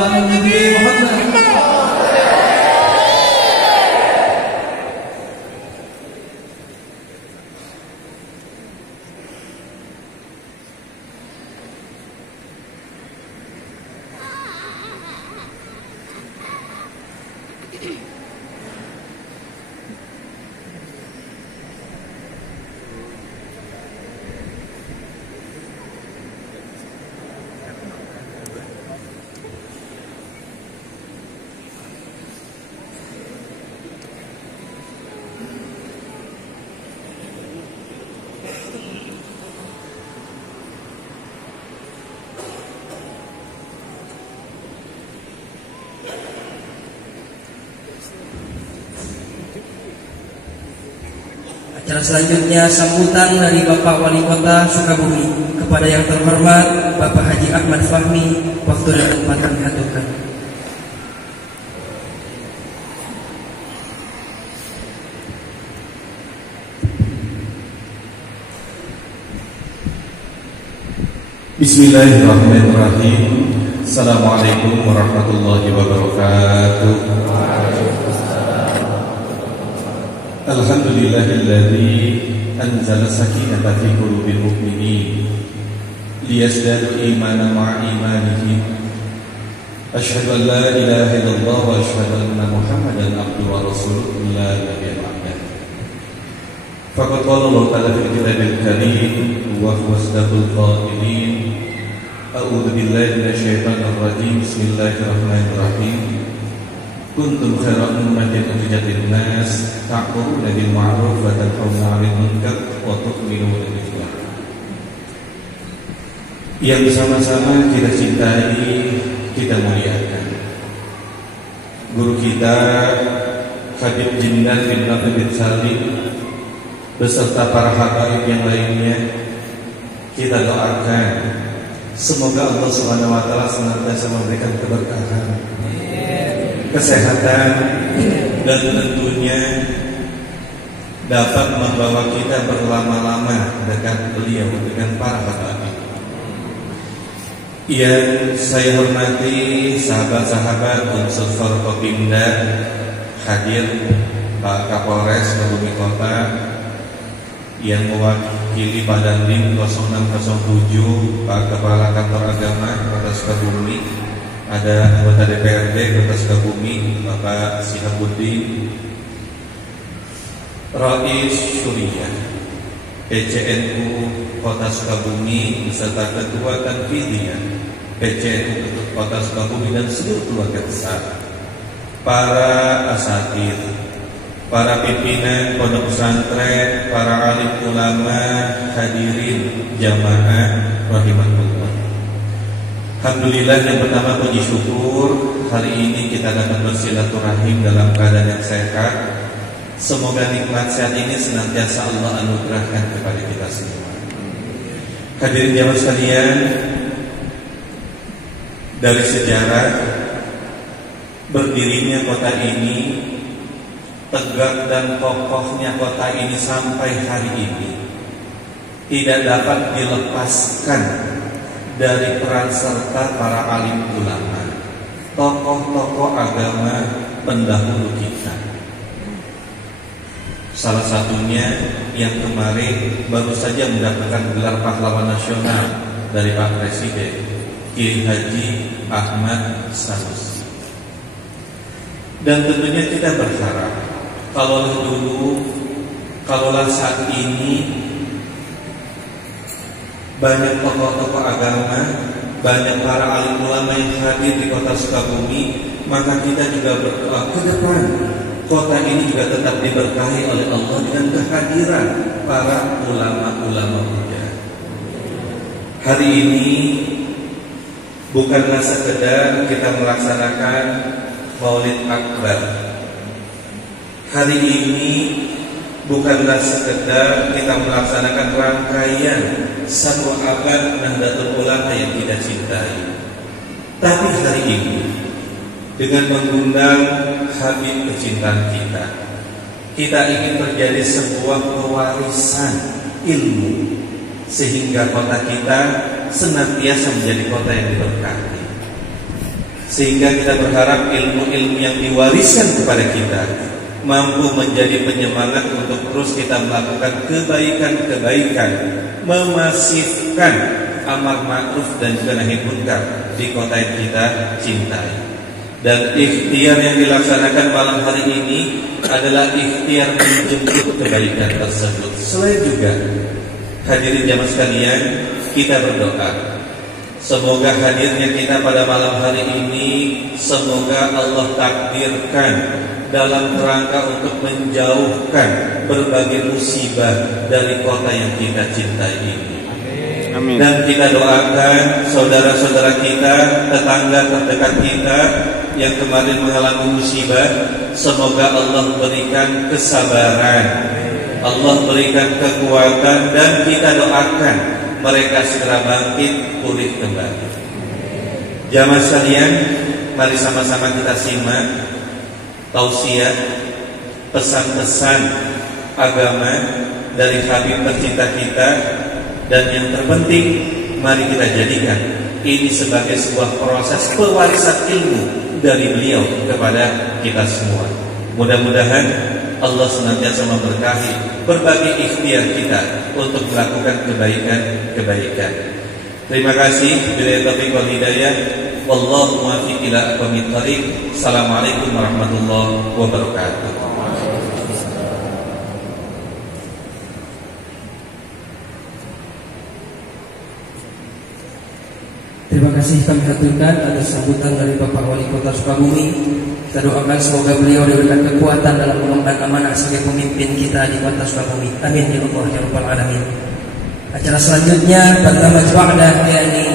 ala Nabi Muhammad. Acara selanjutnya sambutan dari Bapak Wali Kota Sukabumi kepada yang terhormat Bapak Haji Ahmad Fahmi. Waktu dan tempat kami aturkan. Bismillahirrahmanirrahim. Assalamualaikum warahmatullahi wabarakatuh. Alhamdulillahilladzi anzala sakinata fi qulubil mu'minin liyazdadu imanan ma'a imanihim. Asyhadu an la ilaha illallah wa asyhadu anna Muhammadan abduhu wa rasuluhu la nabiyya ba'dah. Faqad qala Allah ta'ala fil kitabil karim wa huwa asdaqul qailin. A'udzu billahi minasyaitonir rajim. Bismillahirrahmanirrahim. Kuntum khairan ummatin ukhrijat lin-nas ta'muruna bil ma'ruf wa tanhauna 'anil munkar wa tu'minuna billah. Yang bersama-sama kita cintai, kita muliakan guru kita Habib Jindan bin Nafi bin Salim beserta para habaib yang lainnya. Kita doakan semoga Allah Subhanahu wa taala senantiasa memberikan keberkahan, kesehatan, dan tentunya dapat membawa kita berlama-lama dekat beliau, dengan para habaib. Yang saya hormati sahabat-sahabat unsur Forkopimda, hadir Pak Kapolres Sukabumi Kota yang mewakili Badan Dim 0607, Pak Kepala Kantor Agama Kota Sukabumi, ada anggota DPRD Kota Sukabumi Bapak Sihabuddin, Rais Syuriah, PCNU Kota Sukabumi beserta Ketua Tanfidiyah PCNU Kota Sukabumi dan seluruh keluarga besar, para asatidz, para pimpinan pondok pesantren, para alim ulama, hadirin jamaah rahimakumullah. Alhamdulillah, yang pertama puji syukur hari ini kita dapat bersilaturahim dalam keadaan yang sehat. Semoga nikmat sehat ini senantiasa Allah anugerahkan kepada kita semua. Hadirin jamaah sekalian, dari sejarah berdirinya kota ini, tegak dan kokohnya kota ini sampai hari ini tidak dapat dilepaskan dari peran serta para alim ulama, tokoh-tokoh agama pendahulu kita. Salah satunya yang kemarin baru saja mendapatkan gelar pahlawan nasional dari Pak Presiden, Kiai Haji Ahmad Sanusi. Dan tentunya kita berharap kalaulah saat ini banyak tokoh-tokoh agama, banyak para alim ulama yang hadir di kota Sukabumi, maka kita juga berdoa ke depan kota ini juga tetap diberkahi oleh Allah dengan kehadiran para ulama-ulama muda. Hari ini bukanlah sekedar kita melaksanakan Maulid Akbar. Hari ini bukanlah sekedar kita melaksanakan rangkaian satu abad Nahdlatul Ulama yang kita cintai. Tapi hari ini dengan mengundang Habib kecintaan kita, kita ingin terjadi sebuah pewarisan ilmu sehingga kota kita senantiasa menjadi kota yang diberkati. sehingga kita berharap ilmu-ilmu yang diwariskan kepada kita mampu menjadi penyemangat untuk terus kita melakukan kebaikan-kebaikan, memasifkan amar ma'ruf dan juga nahi munkar di kota yang kita cintai. Dan ikhtiar yang dilaksanakan malam hari ini adalah ikhtiar menjemput kebaikan tersebut. Selain juga hadirin jamaah sekalian, kita berdoa semoga hadirnya kita pada malam hari ini, semoga Allah takdirkan dalam kerangka untuk menjauhkan berbagai musibah dari kota yang kita cintai ini. Amin. Dan kita doakan saudara-saudara kita, tetangga terdekat kita yang kemarin mengalami musibah, semoga Allah berikan kesabaran, Allah berikan kekuatan, dan kita doakan mereka segera bangkit pulih kembali. Jamaah sekalian, mari sama-sama kita simak tausiah, pesan-pesan agama dari Habib tercinta kita. Dan yang terpenting, mari kita jadikan ini sebagai sebuah proses pewarisan ilmu dari beliau kepada kita semua. Mudah-mudahan Allah senantiasa memberkahi berbagai ikhtiar kita untuk melakukan kebaikan-kebaikan. Terima kasih. Billahi taufiq wal hidayah. Wallahu muwaffiq ila aqwamit thoriq. Assalamualaikum warahmatullahi wabarakatuh. Terima kasih kami haturkan atas sambutan dari Bapak Wali Kota Sukabumi. Kita doakan semoga beliau diberikan kekuatan dalam mengemban amanah sebagai pemimpin kita di Kota Sukabumi. Amin ya Allah ya Rabbal Alamin. Acara selanjutnya pertama ba'da yakni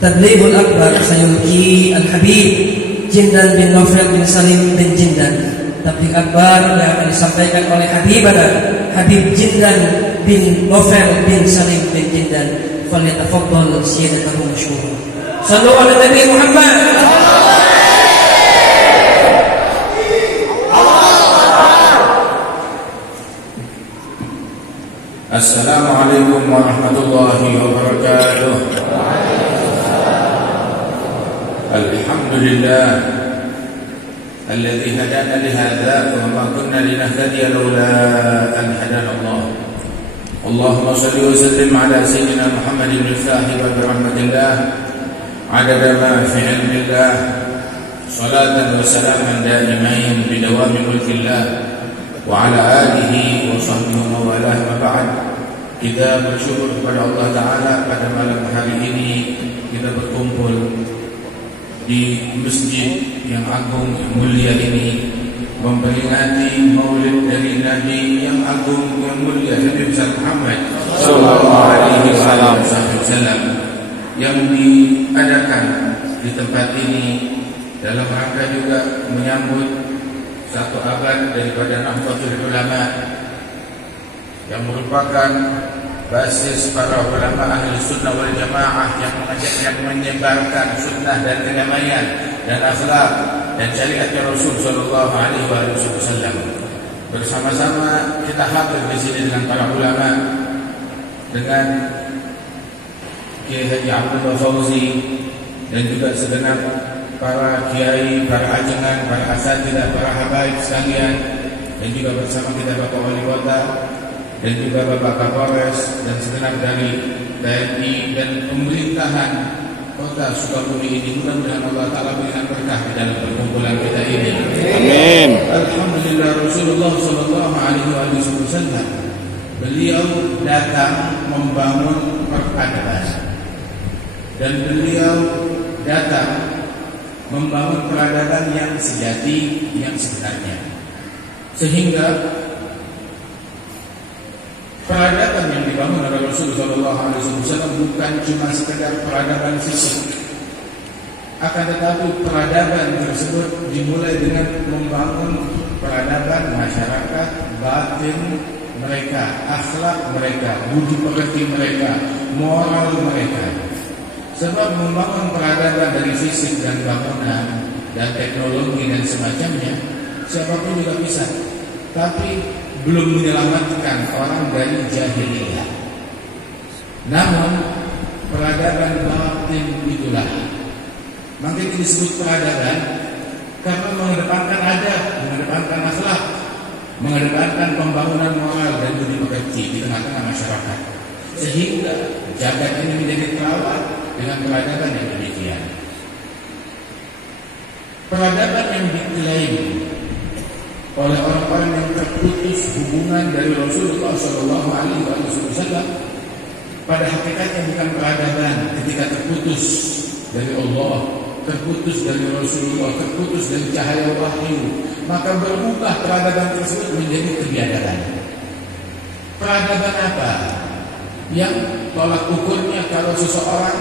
Tadlibul Akbar sayulki Al-Habib Jindan bin Nofel bin Salim bin Jindan. Tabligh akbar yang akan disampaikan oleh Habib Jindan bin Nofel bin Salim bin Jindan. فليتفضل سيادته مشكورا. صلوا على النبي محمد. السلام عليكم ورحمة الله وبركاته. الحمد لله الذي هدانا لهذا وما كنا لنهتدي لولا أن هدانا الله. اللهم صل وسلم على سيدنا محمد المفتاح باب رحمة الله عدد ما في علم الله صلاة وسلاما دائمين بدوام ملك الله وعلى آله وصحبه ومن والاه. ما بعد, kita bersyukur kepada Allah Ta'ala pada malam hari ini kita berkumpul di masjid yang agung yang mulia ini memperingati maulid dari Nabi yang agung yang mulia Nabi besar Muhammad sallallahu alaihi wasallam yang diadakan di tempat ini dalam rangka juga menyambut satu abad daripada Nahdlatul Ulama yang merupakan basis para ulama ahli sunnah wal jamaah yang mengajak yang menyebarkan sunnah dan kedamaian dan akhlak dan syariatnya Rasul sallallahu alaihi wasallam. Bersama-sama kita hadir di sini dengan para ulama, dengan Kiai Haji Abdullah Fauzi dan juga segenap para kiai, para ajengan, para asatidzah, para habaib sekalian, dan juga bersama kita Bapak Wali Kota dan juga Bapak Kapolres dan segenap dari TNI dan pemerintahan Kota Sukabumi ini. Mudah-mudahan Allah Ta'ala berikan berkah di dalam perkumpulan kita ini. Amin. Alhamdulillah, Rasulullah Sallallahu Alaihi Wasallam beliau datang membangun peradaban dan beliau datang membangun peradaban yang sejati, yang sebenarnya, sehingga peradaban yang dibangun oleh Rasulullah SAW bukan cuma sekedar peradaban fisik, akan tetapi peradaban tersebut dimulai dengan membangun peradaban masyarakat, batin mereka, akhlak mereka, budi pekerti mereka, moral mereka. Sebab membangun peradaban dari fisik dan bangunan dan teknologi dan semacamnya, siapapun juga bisa, tapi belum menyelamatkan orang dari jahiliyah. Namun peradaban batin itulah Maka itu disebut peradaban karena mengedepankan adab, mengedepankan akhlak, mengedepankan pembangunan moral dan budi pekerti di tengah-tengah masyarakat, sehingga jagat ini menjadi terawat dengan peradaban yang demikian. Peradaban yang diklaim oleh orang-orang yang terputus hubungan dari Rasulullah SAW pada hakikatnya bukan peradaban ketika terputus dari Allah, terputus dari Rasulullah, terputus dari cahaya wahyu, maka berubah peradaban tersebut menjadi kebiadaban. Peradaban apa? Yang tolak ukurnya kalau seseorang,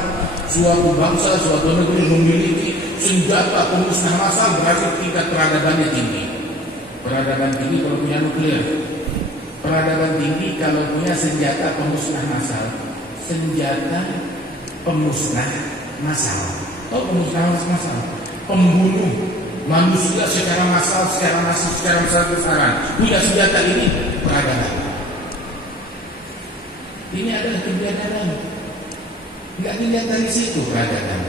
suatu bangsa, suatu negeri memiliki senjata pemusnah massal, berarti tingkat peradabannya tinggi. Peradaban tinggi kalau punya nuklir. Peradaban tinggi kalau punya senjata pemusnah massal. Senjata pemusnah massal. Oh, pemusnah massal. Pembunuh manusia secara massal, secara masif, secara besar-besaran. Punya senjata ini peradaban. Ini adalah kebiadaban. Enggak dilihat dari situ peradaban.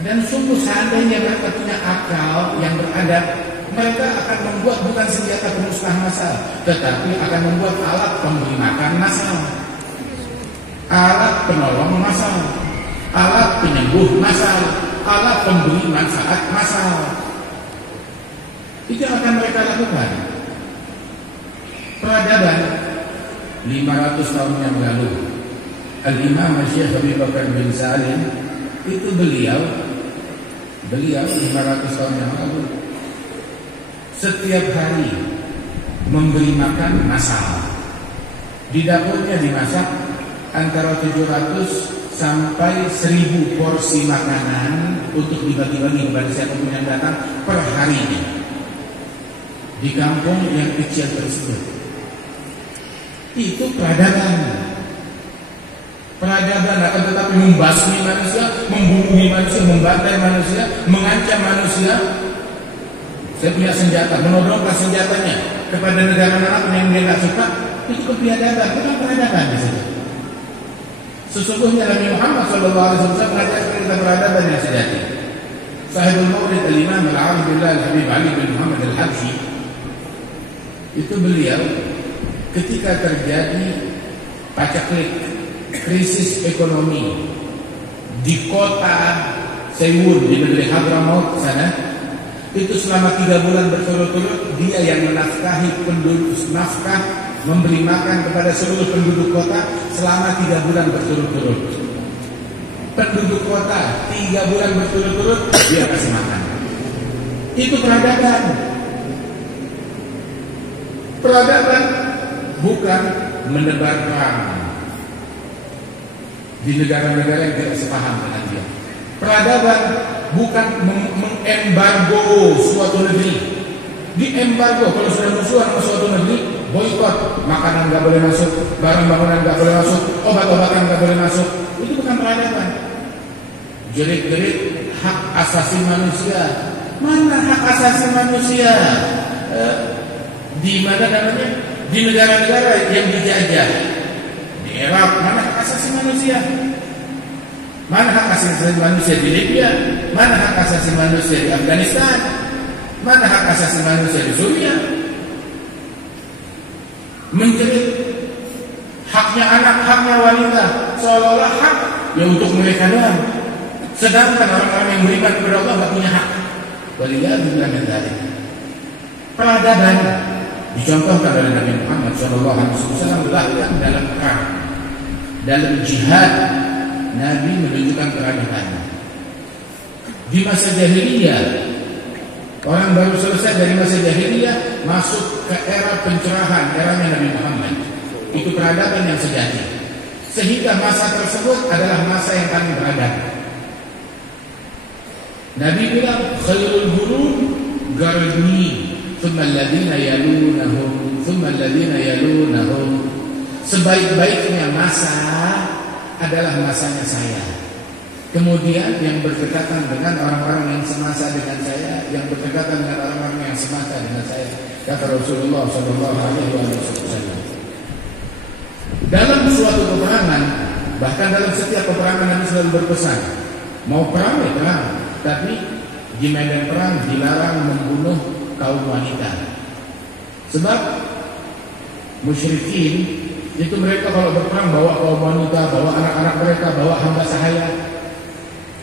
Dan sungguh seandainya mereka punya akal yang beradab, mereka akan membuat bukan senjata pemusnah massal, tetapi akan membuat alat pemberi makan massal, alat penolong massal, alat penyembuh massal, alat pemberi manfaat massal. Itu akan mereka lakukan. Peradaban 500 tahun yang lalu, Al-Imam Syekh Habib Bakar bin Salim itu beliau 500 tahun yang lalu setiap hari memberi makan massal. Di dapurnya dimasak antara 700 sampai 1000 porsi makanan untuk dibagi-bagi kepada siapapun yang datang per harinya di kampung yang kecil tersebut. Itu peradaban. Peradaban akan tetapi membasmi manusia, membunuh manusia, membantai manusia, mengancam manusia. Saya punya senjata, menodongkan senjatanya kepada negara manapun yang dia tidak suka. Itu kebiadaban, bukan peradaban di situ. Sesungguhnya Nabi Muhammad SAW mengajarkan kita peradaban yang sejati. Sahibul Maulid Al-Imam Al-Arif Billah Al-Habib Ali bin Muhammad Al-Habsyi, itu beliau ketika terjadi pacaklik, krisis ekonomi di kota Sewur di negeri Hadramaut sana, itu selama 3 bulan berturut-turut dia yang menafkahi penduduk, nafkah memberi makan kepada seluruh penduduk kota selama 3 bulan berturut-turut. Penduduk kota 3 bulan berturut-turut dia kasih makan. Itu peradaban. Peradaban bukan menebar perang di negara-negara yang tidak sepaham dengan dia. Peradaban bukan mengembargo suatu negeri. Diembargo kalau sudah musuhan sama suatu negeri, boikot, makanan nggak boleh masuk, barang bangunan nggak boleh masuk, obat-obatan nggak boleh masuk. Itu bukan peradaban. Jerit-jerit hak asasi manusia. Mana hak asasi manusia? Di mana namanya? Di negara-negara yang dijajah. Di Irak, mana hak asasi manusia? Mana hak asasi manusia di Libya? Mana hak asasi manusia di Afghanistan? Mana hak asasi manusia di Suriah? Menjerit haknya anak, haknya wanita, seolah-olah hak yang untuk mereka doang. Sedangkan orang-orang yang beriman kepada Allah tidak punya hak. Waliyadzubillah min dzalik. Peradaban dicontohkan oleh Nabi Muhammad SAW bahkan dalam perang, dalam jihad, Nabi menunjukkan peradaban. Di masa jahiliyah, orang baru selesai dari masa jahiliyah masuk ke era pencerahan, eranya Nabi Muhammad. Itu peradaban yang sejati. Sehingga masa tersebut adalah masa yang paling beradab. Nabi bilang khairul qurun qarni, thumma alladziina yalunahum, thumma alladziina yalunahum. Sebaik-baiknya masa adalah masanya saya. Kemudian yang berdekatan dengan orang-orang yang semasa dengan saya, yang berdekatan dengan orang-orang yang semasa dengan saya, kata Rasulullah SAW. Dalam suatu peperangan, bahkan dalam setiap peperangan Nabi selalu berpesan, Mau perang ya perang, tapi di medan perang dilarang membunuh kaum wanita. Sebab musyrikin itu mereka kalau berperang bawa kaum wanita, bawa anak-anak mereka, bawa hamba sahaya,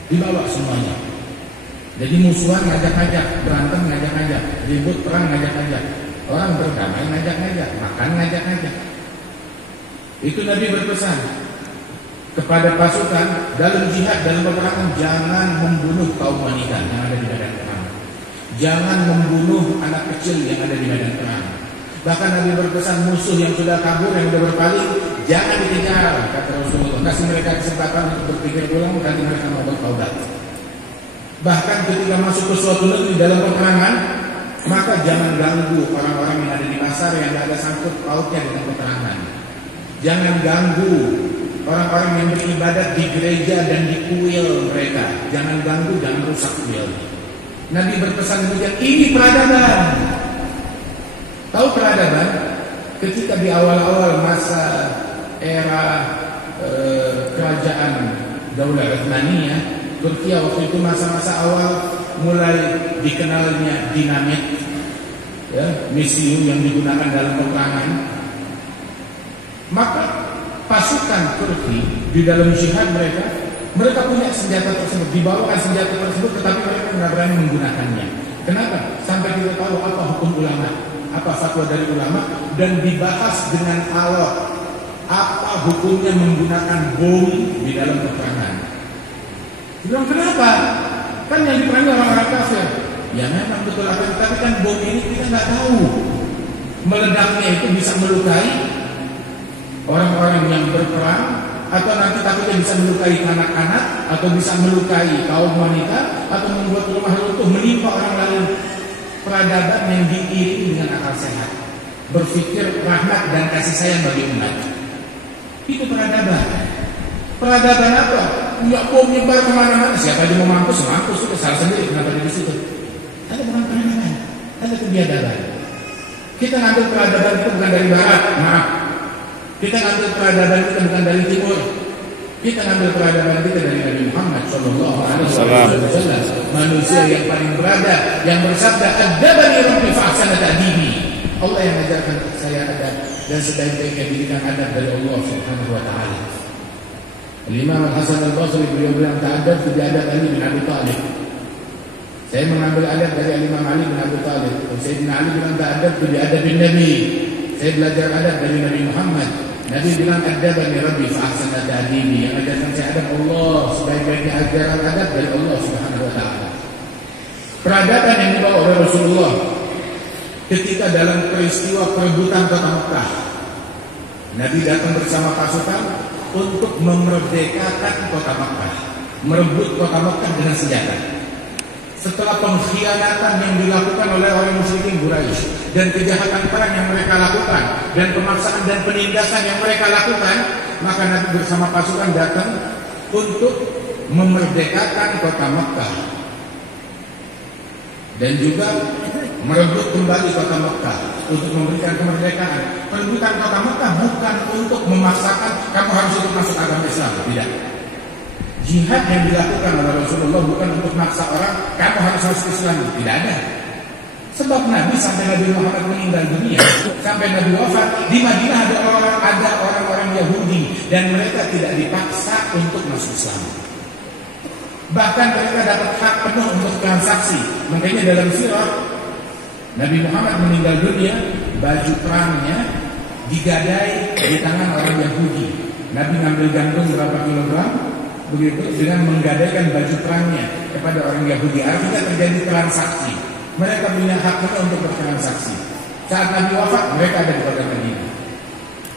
dibawa semuanya. Jadi musuhan ngajak-ngajak, berantem ngajak-ngajak, ribut perang ngajak-ngajak, orang berdamai ngajak-ngajak, makan ngajak-ngajak. Itu Nabi berpesan kepada pasukan dalam jihad, dalam peperangan, jangan membunuh kaum wanita yang ada di medan perang, jangan membunuh anak kecil yang ada di medan perang. Bahkan Nabi berpesan musuh yang sudah kabur, yang sudah berpaling, jangan dikejar, kata Rasulullah. Kasih mereka kesempatan untuk berpikir ulang, nanti mereka mau bertaubat. Bahkan ketika masuk ke suatu negeri dalam peperangan, maka jangan ganggu orang-orang yang ada di pasar yang tidak ada sangkut pautnya dengan peperangan. Jangan ganggu orang-orang yang beribadat di gereja dan di kuil mereka. Jangan ganggu, jangan rusak kuil. Nabi berpesan demikian. Ini peradaban. Tahu peradaban? Ketika di awal-awal masa era kerajaan Daulah Utsmaniyah, Turki waktu itu masa-masa awal mulai dikenalnya dinamit, ya, misiu yang digunakan dalam peperangan. Maka pasukan Turki di dalam jihad mereka punya senjata tersebut, dibawakan senjata tersebut, tetapi mereka tidak berani menggunakannya. Kenapa? Sampai kita tahu apa hukum ulama, apa fatwa dari ulama, dan dibahas dengan alot apa hukumnya menggunakan bom di dalam peperangan. Bilang kenapa? Kan yang diperangi orang-orang kafir. Ya memang betul apa, tapi kan bom ini kita nggak tahu meledaknya itu bisa melukai orang-orang yang berperang, atau nanti takutnya bisa melukai anak-anak, atau bisa melukai kaum wanita, atau membuat rumah runtuh, menimpa orang lain. Peradaban yang diiringi dengan akal sehat, berpikir rahmat dan kasih sayang bagi umat, itu peradaban. Peradaban apa? Nggak bom nyebar kemana-mana. Siapa aja mau mampus, mampus itu salah sendiri. Kenapa di situ? Ada bukan peradaban, ada kebiadaban. Kita ngambil peradaban itu bukan dari barat, maaf. Kita ngambil peradaban kita bukan dari timur. Kita ngambil peradaban kita dari Nabi Muhammad Sallallahu Alaihi Wasallam, manusia yang paling beradab, yang bersabda, "Adabani Rabbi fa'ahsana ta'dibi." Allah yang mengajarkan saya adab, dan sebaik-baiknya didikan adab dari Allah Subhanahu Wa Taala. Imam Al-Hasan Al-Basri beliau bilang, "Ta'adab bi adab Ali bin Abi Thalib." Saya mengambil adab dari Imam Ali bin Abi Thalib. Sayyidina Ali bilang, "Ta'adab bi adab Nabi." Saya belajar adab dari Nabi Muhammad. Nabi bilang, "Adabani Rabbi fa'ahsana ta'dibi." Yang ajarkan saya adab Allah, sebaik-baiknya ajaran adab dari Allah Subhanahu Wa Taala. Peradaban yang dibawa oleh Rasulullah ketika dalam peristiwa perebutan kota Mekah. Nabi datang bersama pasukan untuk memerdekakan kota Mekah, merebut kota Mekah dengan senjata. Setelah pengkhianatan yang dilakukan oleh orang musyrikin Quraisy dan kejahatan perang yang mereka lakukan dan pemaksaan dan penindasan yang mereka lakukan, maka Nabi bersama pasukan datang untuk memerdekakan kota Mekah dan juga merebut kembali kota Mekah untuk memberikan kemerdekaan. Perebutan kota Mekah bukan untuk memaksakan kamu harus ikut masuk agama Islam, tidak. Jihad yang dilakukan oleh Rasulullah bukan untuk maksa orang kamu harus masuk Islam, tidak ada. Sebab Nabi sampai Nabi Muhammad meninggal dunia, sampai Nabi wafat, di Madinah ada orang-orang Yahudi dan mereka tidak dipaksa untuk masuk Islam. Bahkan mereka dapat hak penuh untuk transaksi. Makanya dalam sirah Nabi Muhammad meninggal dunia, baju perangnya digadai di tangan orang Yahudi. Nabi ngambil gandum berapa kilogram, begitu dengan menggadaikan baju perangnya kepada orang Yahudi. Artinya terjadi transaksi. Mereka punya hak penuh untuk bertransaksi. Saat Nabi wafat, mereka ada di kota Madinah.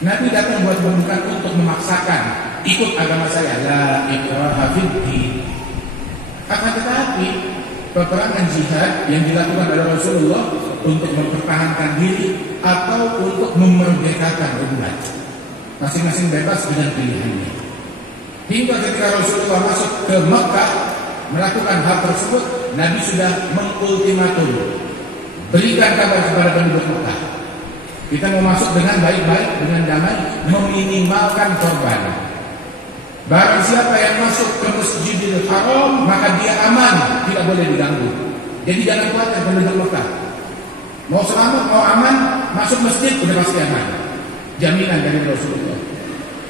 Nabi datang bukan untuk memaksakan ikut agama saya, la ikraha fid-din. Akan tetapi peperangan jihad yang dilakukan oleh Rasulullah untuk mempertahankan diri atau untuk memerdekakan umat, masing-masing bebas dengan pilihannya. Hingga ketika Rasulullah masuk ke Mekah melakukan hal tersebut, Nabi sudah mengultimatum, berikan kabar kepada penduduk Mekah, kita mau masuk dengan baik-baik, dengan damai, meminimalkan korban. Barang siapa yang masuk ke Masjidil Haram maka dia aman, tidak boleh diganggu. Jadi jangan khawatir penduduk Mekah. Mau selamat, mau aman, masuk masjid udah pasti aman. Jaminan dari Rasulullah.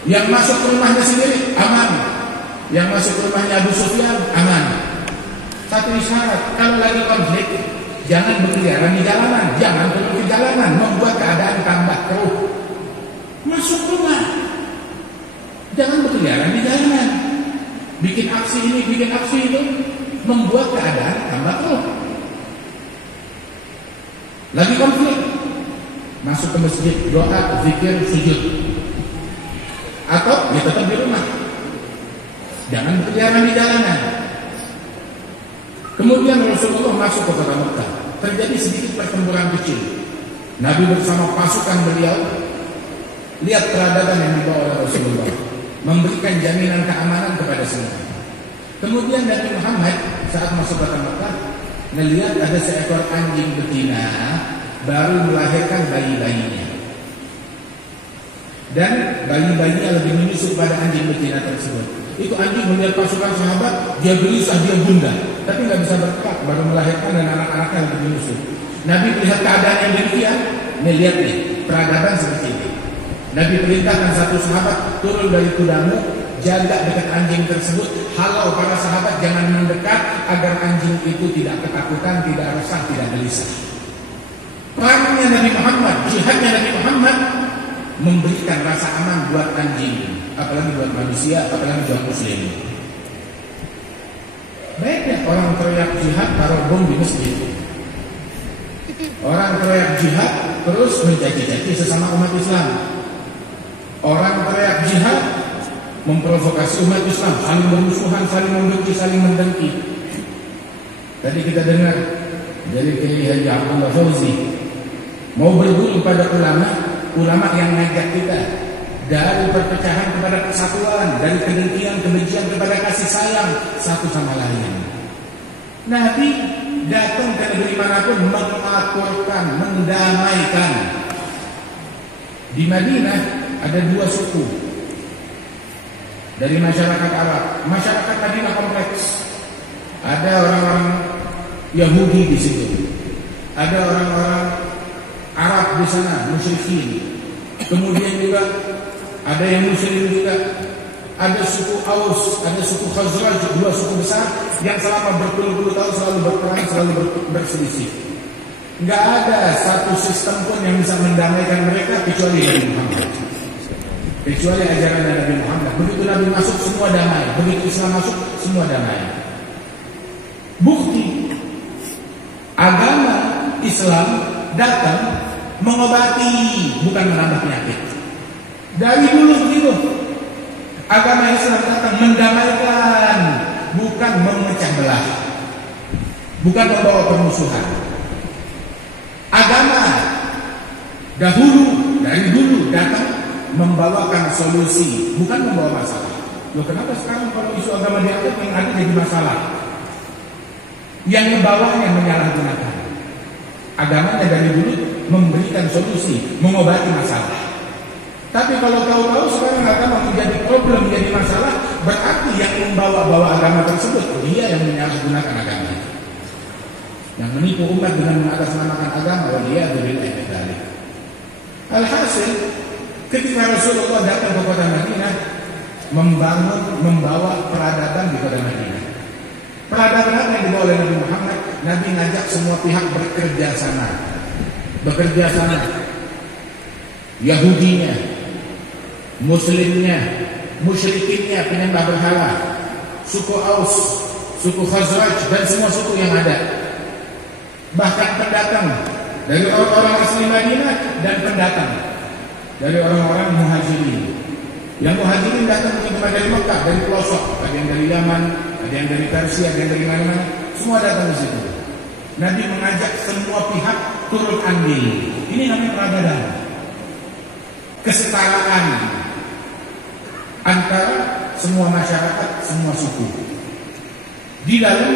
Yang masuk ke rumahnya sendiri aman. Yang masuk ke rumahnya Abu Sufyan aman. Satu syarat, kalau lagi konflik jangan berkeliaran di jalanan, jangan keluar ke jalanan, membuat keadaan tambah keruh. Masuk rumah, jangan berkeliaran di jalanan, bikin aksi ini, bikin aksi itu, membuat keadaan tambah keruh. Lagi konflik, masuk ke masjid, doa, zikir, sujud, atau ya tetap di rumah, jangan berkeliaran di jalanan. Kemudian Rasulullah masuk ke kota Mekah. Terjadi sedikit pertempuran kecil. Nabi bersama pasukan beliau, lihat peradaban yang dibawa oleh Rasulullah, memberikan jaminan keamanan kepada semua. Kemudian Nabi Muhammad saat masuk kota Mekah, melihat ada seekor anjing betina baru melahirkan bayi-bayinya. Dan bayi-bayinya lebih menyusul pada anjing betina tersebut. Itu anjing melihat pasukan sahabat, dia gelisah, dia gundah, tapi nggak bisa bergerak, baru melahirkan dan anak-anaknya lebih menyusul. Nabi melihat keadaan yang demikian, melihat nih peradaban seperti ini. Nabi perintahkan satu sahabat turun dari kudamu, jaga dekat anjing tersebut, halau para sahabat jangan mendekat agar anjing itu tidak ketakutan, tidak resah, tidak gelisah. Perangnya Nabi Muhammad, jihadnya Nabi Muhammad memberikan rasa aman buat anjing, apalagi buat manusia, apalagi buat muslim. Banyak orang teriak jihad taruh bom di masjid. Orang teriak jihad terus mencaci-caci sesama umat Islam. Orang teriak jihad memprovokasi umat Islam, saling bermusuhan, saling membenci, saling mendengki. Tadi kita dengar dari Kiai Haji Abdullah Fauzi mau berguru pada ulama yang ngajak kita dari perpecahan kepada persatuan, dari kedengkian, kebencian kepada kasih sayang satu sama lain. Nabi datang ke negeri manapun mengakurkan, mendamaikan. Di Madinah ada dua suku dari masyarakat Arab. Masyarakat Madinah kompleks. Ada orang-orang Yahudi di situ, ada orang-orang Arab di sana, musyrikin. Kemudian juga ada yang muslim juga. Ada suku Aus, ada suku Khazraj, dua suku besar yang selama berpuluh-puluh tahun selalu berperang, selalu berselisih. Enggak ada satu sistem pun yang bisa mendamaikan mereka kecuali Nabi Muhammad. Kecuali ajaran Nabi Muhammad. Begitu Nabi masuk semua damai, begitu Islam masuk semua damai. Bukti agama Islam datang mengobati, bukan menambah penyakit. Dari dulu begitu. Agama Islam datang mendamaikan, bukan memecah belah, bukan membawa permusuhan. Agama dari dulu datang membawakan solusi, bukan membawa masalah. Loh, kenapa sekarang kalau isu agama diangkat yang ada jadi masalah? Yang membawanya menyalahgunakan. Agamanya dari dulu memberikan solusi, mengobati masalah. Tapi kalau tahu-tahu sekarang agama menjadi problem, menjadi masalah, berarti yang membawa agama tersebut dia yang menyalahgunakan agama, yang menipu umat dengan mengatasnamakan agama. Dia berbicara dari. Alhasil, ketika Rasulullah datang ke kota Madinah, membawa peradaban di kota Madinah. Peradaban yang dibawa oleh Nabi Muhammad, Nabi ngajak semua pihak bekerja sama. Yahudinya, Muslimnya, musyrikinnya, penyembah berhala, suku Aus, suku Khazraj, dan semua suku yang ada. Bahkan pendatang dari orang-orang asli Madinah dan pendatang dari orang-orang muhajirin. Yang muhajirin datang bukan cuma dari Mekah, dari pelosok, ada yang dari Yaman, ada yang dari Persia, ada yang dari mana-mana, semua datang di situ. Nabi mengajak semua pihak turut andil. Ini namanya peradaban, kesetaraan antara semua masyarakat, semua suku. Di dalam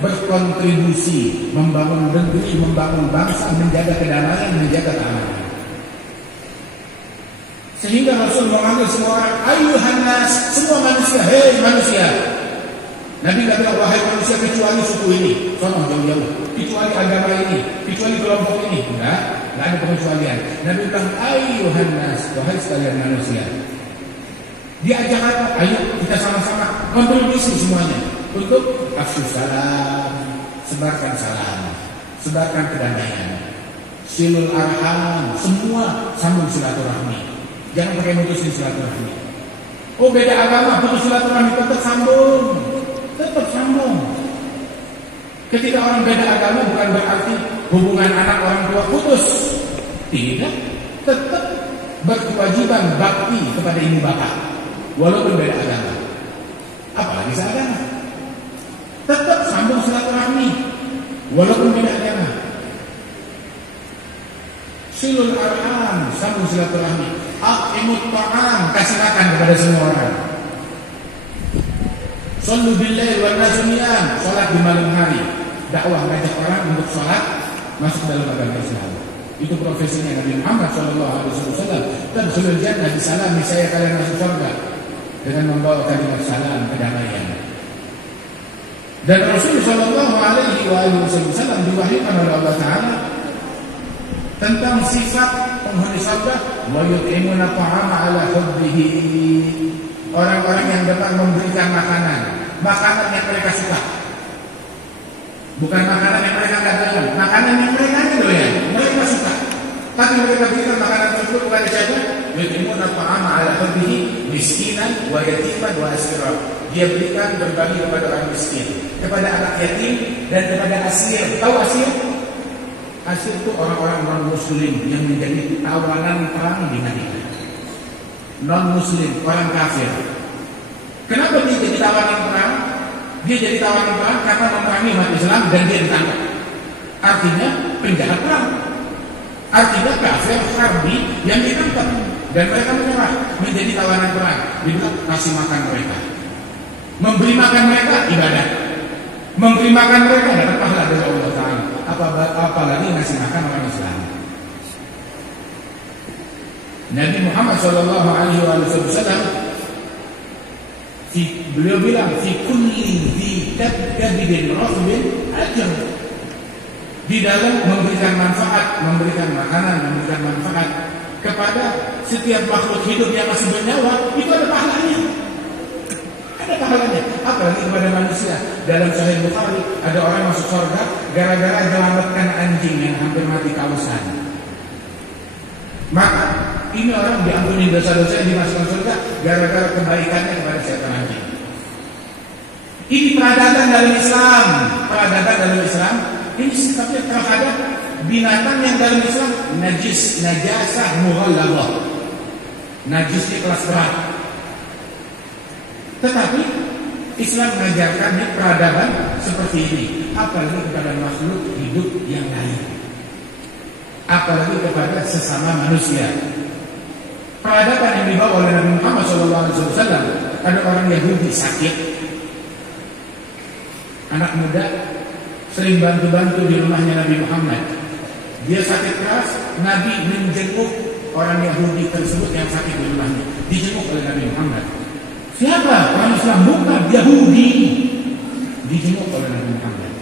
berkontribusi membangun negeri, membangun bangsa, menjaga kedamaian, menjaga keamanan. Sehingga Rasul memanggil semua orang, ayyuhan nas, semua manusia, hei manusia. Nabi tidak bilang wahai manusia kecuali suku ini, sono jauh-jauh, kecuali agama ini, kecuali kelompok ini. Enggak ada pengecualian. Nabi bilang ayyuhan nas, wahai sekalian manusia. Diajak apa? Ayo kita sama-sama kontribusi semuanya untuk afsyus salam, sebarkan salam, sebarkan kedamaian, silul arham, semua sambung silaturahmi. Jangan pakai mutusin silaturahmi. Oh beda agama, putus silaturahmi, tetap sambung. Ketika orang beda agama bukan berarti hubungan anak orang tua putus. Tidak, tetap berkewajiban bakti kepada ibu bapak walaupun beda agama. Apalagi seagama, tetap sambung silaturahmi walaupun beda agama. Silul arham, sambung silaturahmi. Aqimut ta'am, kasih makan kepada semua orang. Shallu billail wan nasu niyam, salat di malam hari. Dakwah ngajak orang untuk salat masuk dalam agama Islam. Itu profesinya Nabi Muhammad sallallahu alaihi wasallam. Tadkhulul jannah bisalam, saya kalian masuk surga dengan membawa kalimat salam kedamaian. Dan Rasul sallallahu alaihi wasallam diwahyukan oleh Allah Taala tentang sifat penghuni surga, wa yut'imuna ta'ama ala hubbihi. Orang-orang yang dapat memberikan makanan yang mereka suka. Bukan makanan yang mereka enggak doyan, makanan yang mereka doyan, mereka suka. Tapi mereka berikan makanan tersebut kepada siapa? Yut'imuna ta'ama ala hubbihi miskinan wa yatiman wa asira. Dia berikan berbagi kepada orang miskin, kepada anak yatim dan kepada asir. Tahu asir? Asir itu orang-orang non-muslim yang menjadi tawanan perang di Madinah. Non-muslim, orang kafir. Kenapa dia jadi tawanan perang? Dia jadi tawanan perang karena memerangi umat Islam dan dia ditangkap. Artinya penjahat perang. Artinya kafir harbi yang ditangkap dan mereka menyerah menjadi tawanan perang. Dibilang kasih makan mereka, memberi makan mereka ibadah, memberi makan mereka dapat pahala dari Allah Taala. Apalagi ngasih makan orang Islam. Nabi Muhammad sallallahu alaihi wasallam beliau bilang fi kulli dhi kabidin rahbin ajr. Di dalam memberikan manfaat, memberikan makanan, memberikan manfaat kepada setiap makhluk hidup yang masih bernyawa, itu ada pahalanya. Ada pahalanya. Apalagi kepada manusia. Dalam Sahih Bukhari ada orang masuk surga gara-gara menyelamatkan anjing yang hampir mati kausan. Maka ini orang diampuni dosa-dosa yang dimasukkan surga gara-gara kebaikannya kepada setan anjing. Ini peradaban dalam Islam. Peradaban dalam Islam ini sikapnya terhadap binatang yang dalam Islam najis, najasah mughalladzah. Najisnya kelas berat. Tetapi Islam mengajarkannya peradaban seperti ini, apalagi kepada makhluk hidup yang lain, apalagi kepada sesama manusia. Peradaban yang dibawa oleh Nabi Muhammad SAW. Ada orang Yahudi sakit, anak muda sering bantu-bantu di rumahnya Nabi Muhammad. Dia sakit keras, Nabi menjenguk orang Yahudi tersebut yang sakit di rumahnya. Dijenguk oleh Nabi Muhammad. Siapa? Orang Islam, bukan Yahudi. Dijenguk oleh Nabi Muhammad.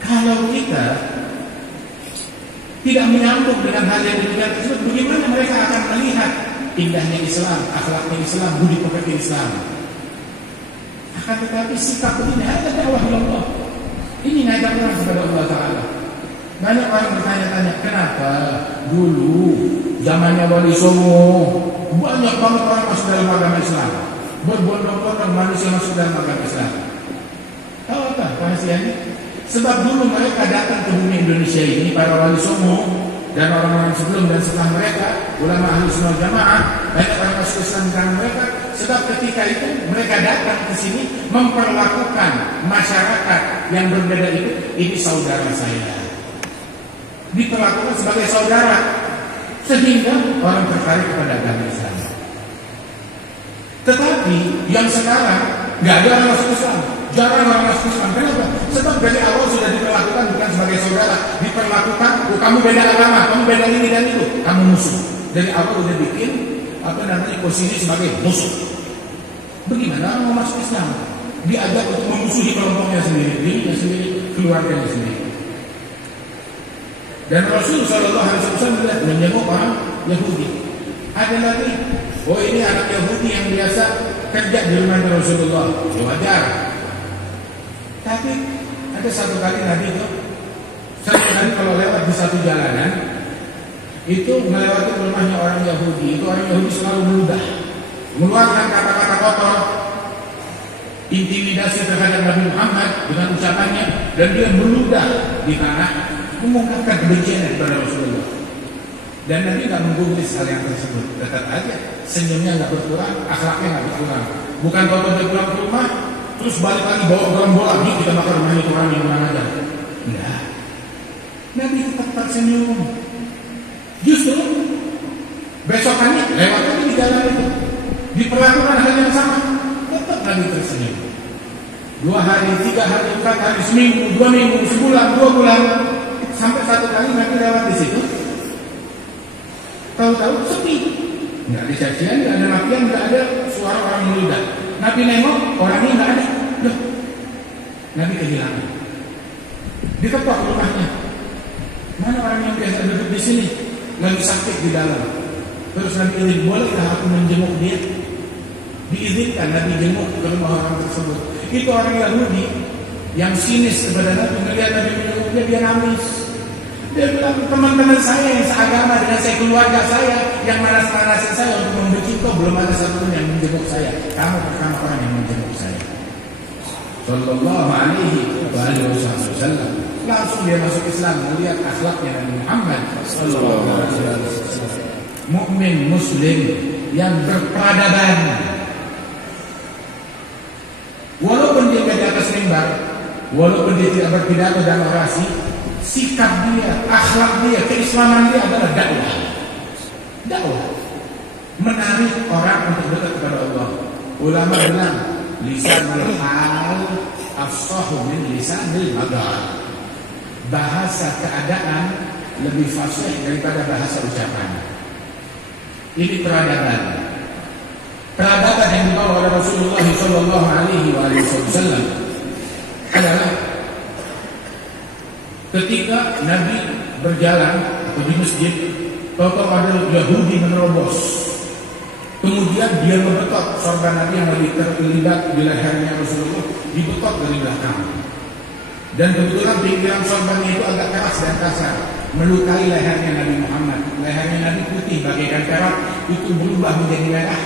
Kalau kita tidak menyambung dengan hal yang demikian tersebut, bagaimana mereka akan melihat indahnya Islam, akhlaknya Islam, budi pekerti Islam? Akan tetapi sikap begini ada dakwah Allah. Ini ngajak orang kepada Allah Taala. Banyak orang bertanya-tanya, kenapa dulu zamannya Wali Songo banyak banget orang masuk dalam agama Islam, berbondong-bondong manusia masuk dalam agama Islam. Tahu apa rahasianya? Sebab dulu mereka datang ke bumi Indonesia ini, para Wali Songo dan orang-orang sebelum dan setelah mereka, ulama Ahlus Sunnah wal Jamaah, banyak orang masuk Islam karena mereka. Sebab ketika itu mereka datang ke sini memperlakukan masyarakat yang berbeda itu, ini saudara saya, diperlakukan sebagai saudara, sehingga orang tertarik kepada agama Islam. Tetapi yang sekarang nggak ada orang masuk Islam, jarang orang masuk Islam. Kenapa? Sebab dari awal sudah diperlakukan bukan sebagai saudara, diperlakukan, kamu beda agama, kamu beda ini dan itu, kamu musuh. dari awal udah bikin posisi sebagai musuh. Bagaimana orang mau masuk Islam? Diajak untuk memusuhi kelompoknya sendiri, dirinya sendiri, keluarganya sendiri. Dan Rasulullah SAW menjenguk orang Yahudi. Ada lagi, oh ini anak Yahudi yang biasa kerja di rumah Rasulullah, ya wajar. Tapi ada satu kali Nabi itu, satu kali kalau lewat di satu jalanan, itu melewati rumahnya orang Yahudi, itu orang Yahudi selalu meludah, mengeluarkan kata-kata kotor, intimidasi terhadap Nabi Muhammad dengan ucapannya, dan dia meludah di tanah, mengungkapkan kebencian kepada Rasulullah. Dan Nabi nggak menggubris hal yang tersebut, tetap aja senyumnya nggak berkurang, akhlaknya nggak berkurang. Bukan kalau dia pulang ke rumah, terus balik lagi bawa bola, kita bakar rumah itu orang yang kurang ajar. Enggak, Nabi tetap tersenyum. Justru besokannya lewat lagi di jalan itu, diperlakukan hal yang sama, tetap Nabi tersenyum. 2 hari, 3 hari, 4 hari, seminggu, 2 minggu, sebulan, 2 bulan, sampai satu kali Nabi lewat di situ, tahu-tahu sepi, nggak ada cacian, nggak ada makian, nggak ada suara orang meludah. Nabi nengok, orangnya nggak ada. Loh, Nabi kehilangan. Diketok rumahnya. Mana orang yang biasa duduk di sini, lagi sakit di dalam. Terus Nabi izin, bolehkah aku menjenguk dia? Diizinkan Nabi jenguk ke rumah orang tersebut. Itu orang Yahudi yang sinis kepada Nabi, melihat Nabi menjenguknya, dia nangis. Dia bilang, teman-teman saya yang seagama dengan saya, keluarga saya yang manas-manasin saya untuk membenci kau, belum ada satupun yang menjenguk saya. Kamu pertama orang yang menjenguk saya. Sallallahu alaihi wasallam. Langsung dia masuk Islam, melihat akhlaknya Nabi Muhammad sallallahu alaihi wasallam. Mukmin muslim yang berperadaban. Walaupun dia di atas mimbar, walaupun dia tidak berpidato dan orasi, sikap dia, akhlak dia, keislaman dia adalah dakwah. Dakwah menarik orang untuk dekat kepada Allah. Ulama bilang, lisanul hal afsahu min lisanil maqal. Bahasa keadaan lebih fasih daripada bahasa ucapan. Ini peradaban. Peradaban yang dibawa oleh Rasulullah sallallahu alaihi wasallam adalah ketika Nabi berjalan atau di masjid, tahu-tahu ada Yahudi menerobos. Kemudian dia membetot sorban Nabi yang lagi terlibat di lehernya Rasulullah, dibetot dari belakang. Dan kebetulan pinggiran sorbannya itu agak keras dan kasar, melukai lehernya Nabi Muhammad. Lehernya Nabi putih bagaikan perak, itu berubah menjadi merah,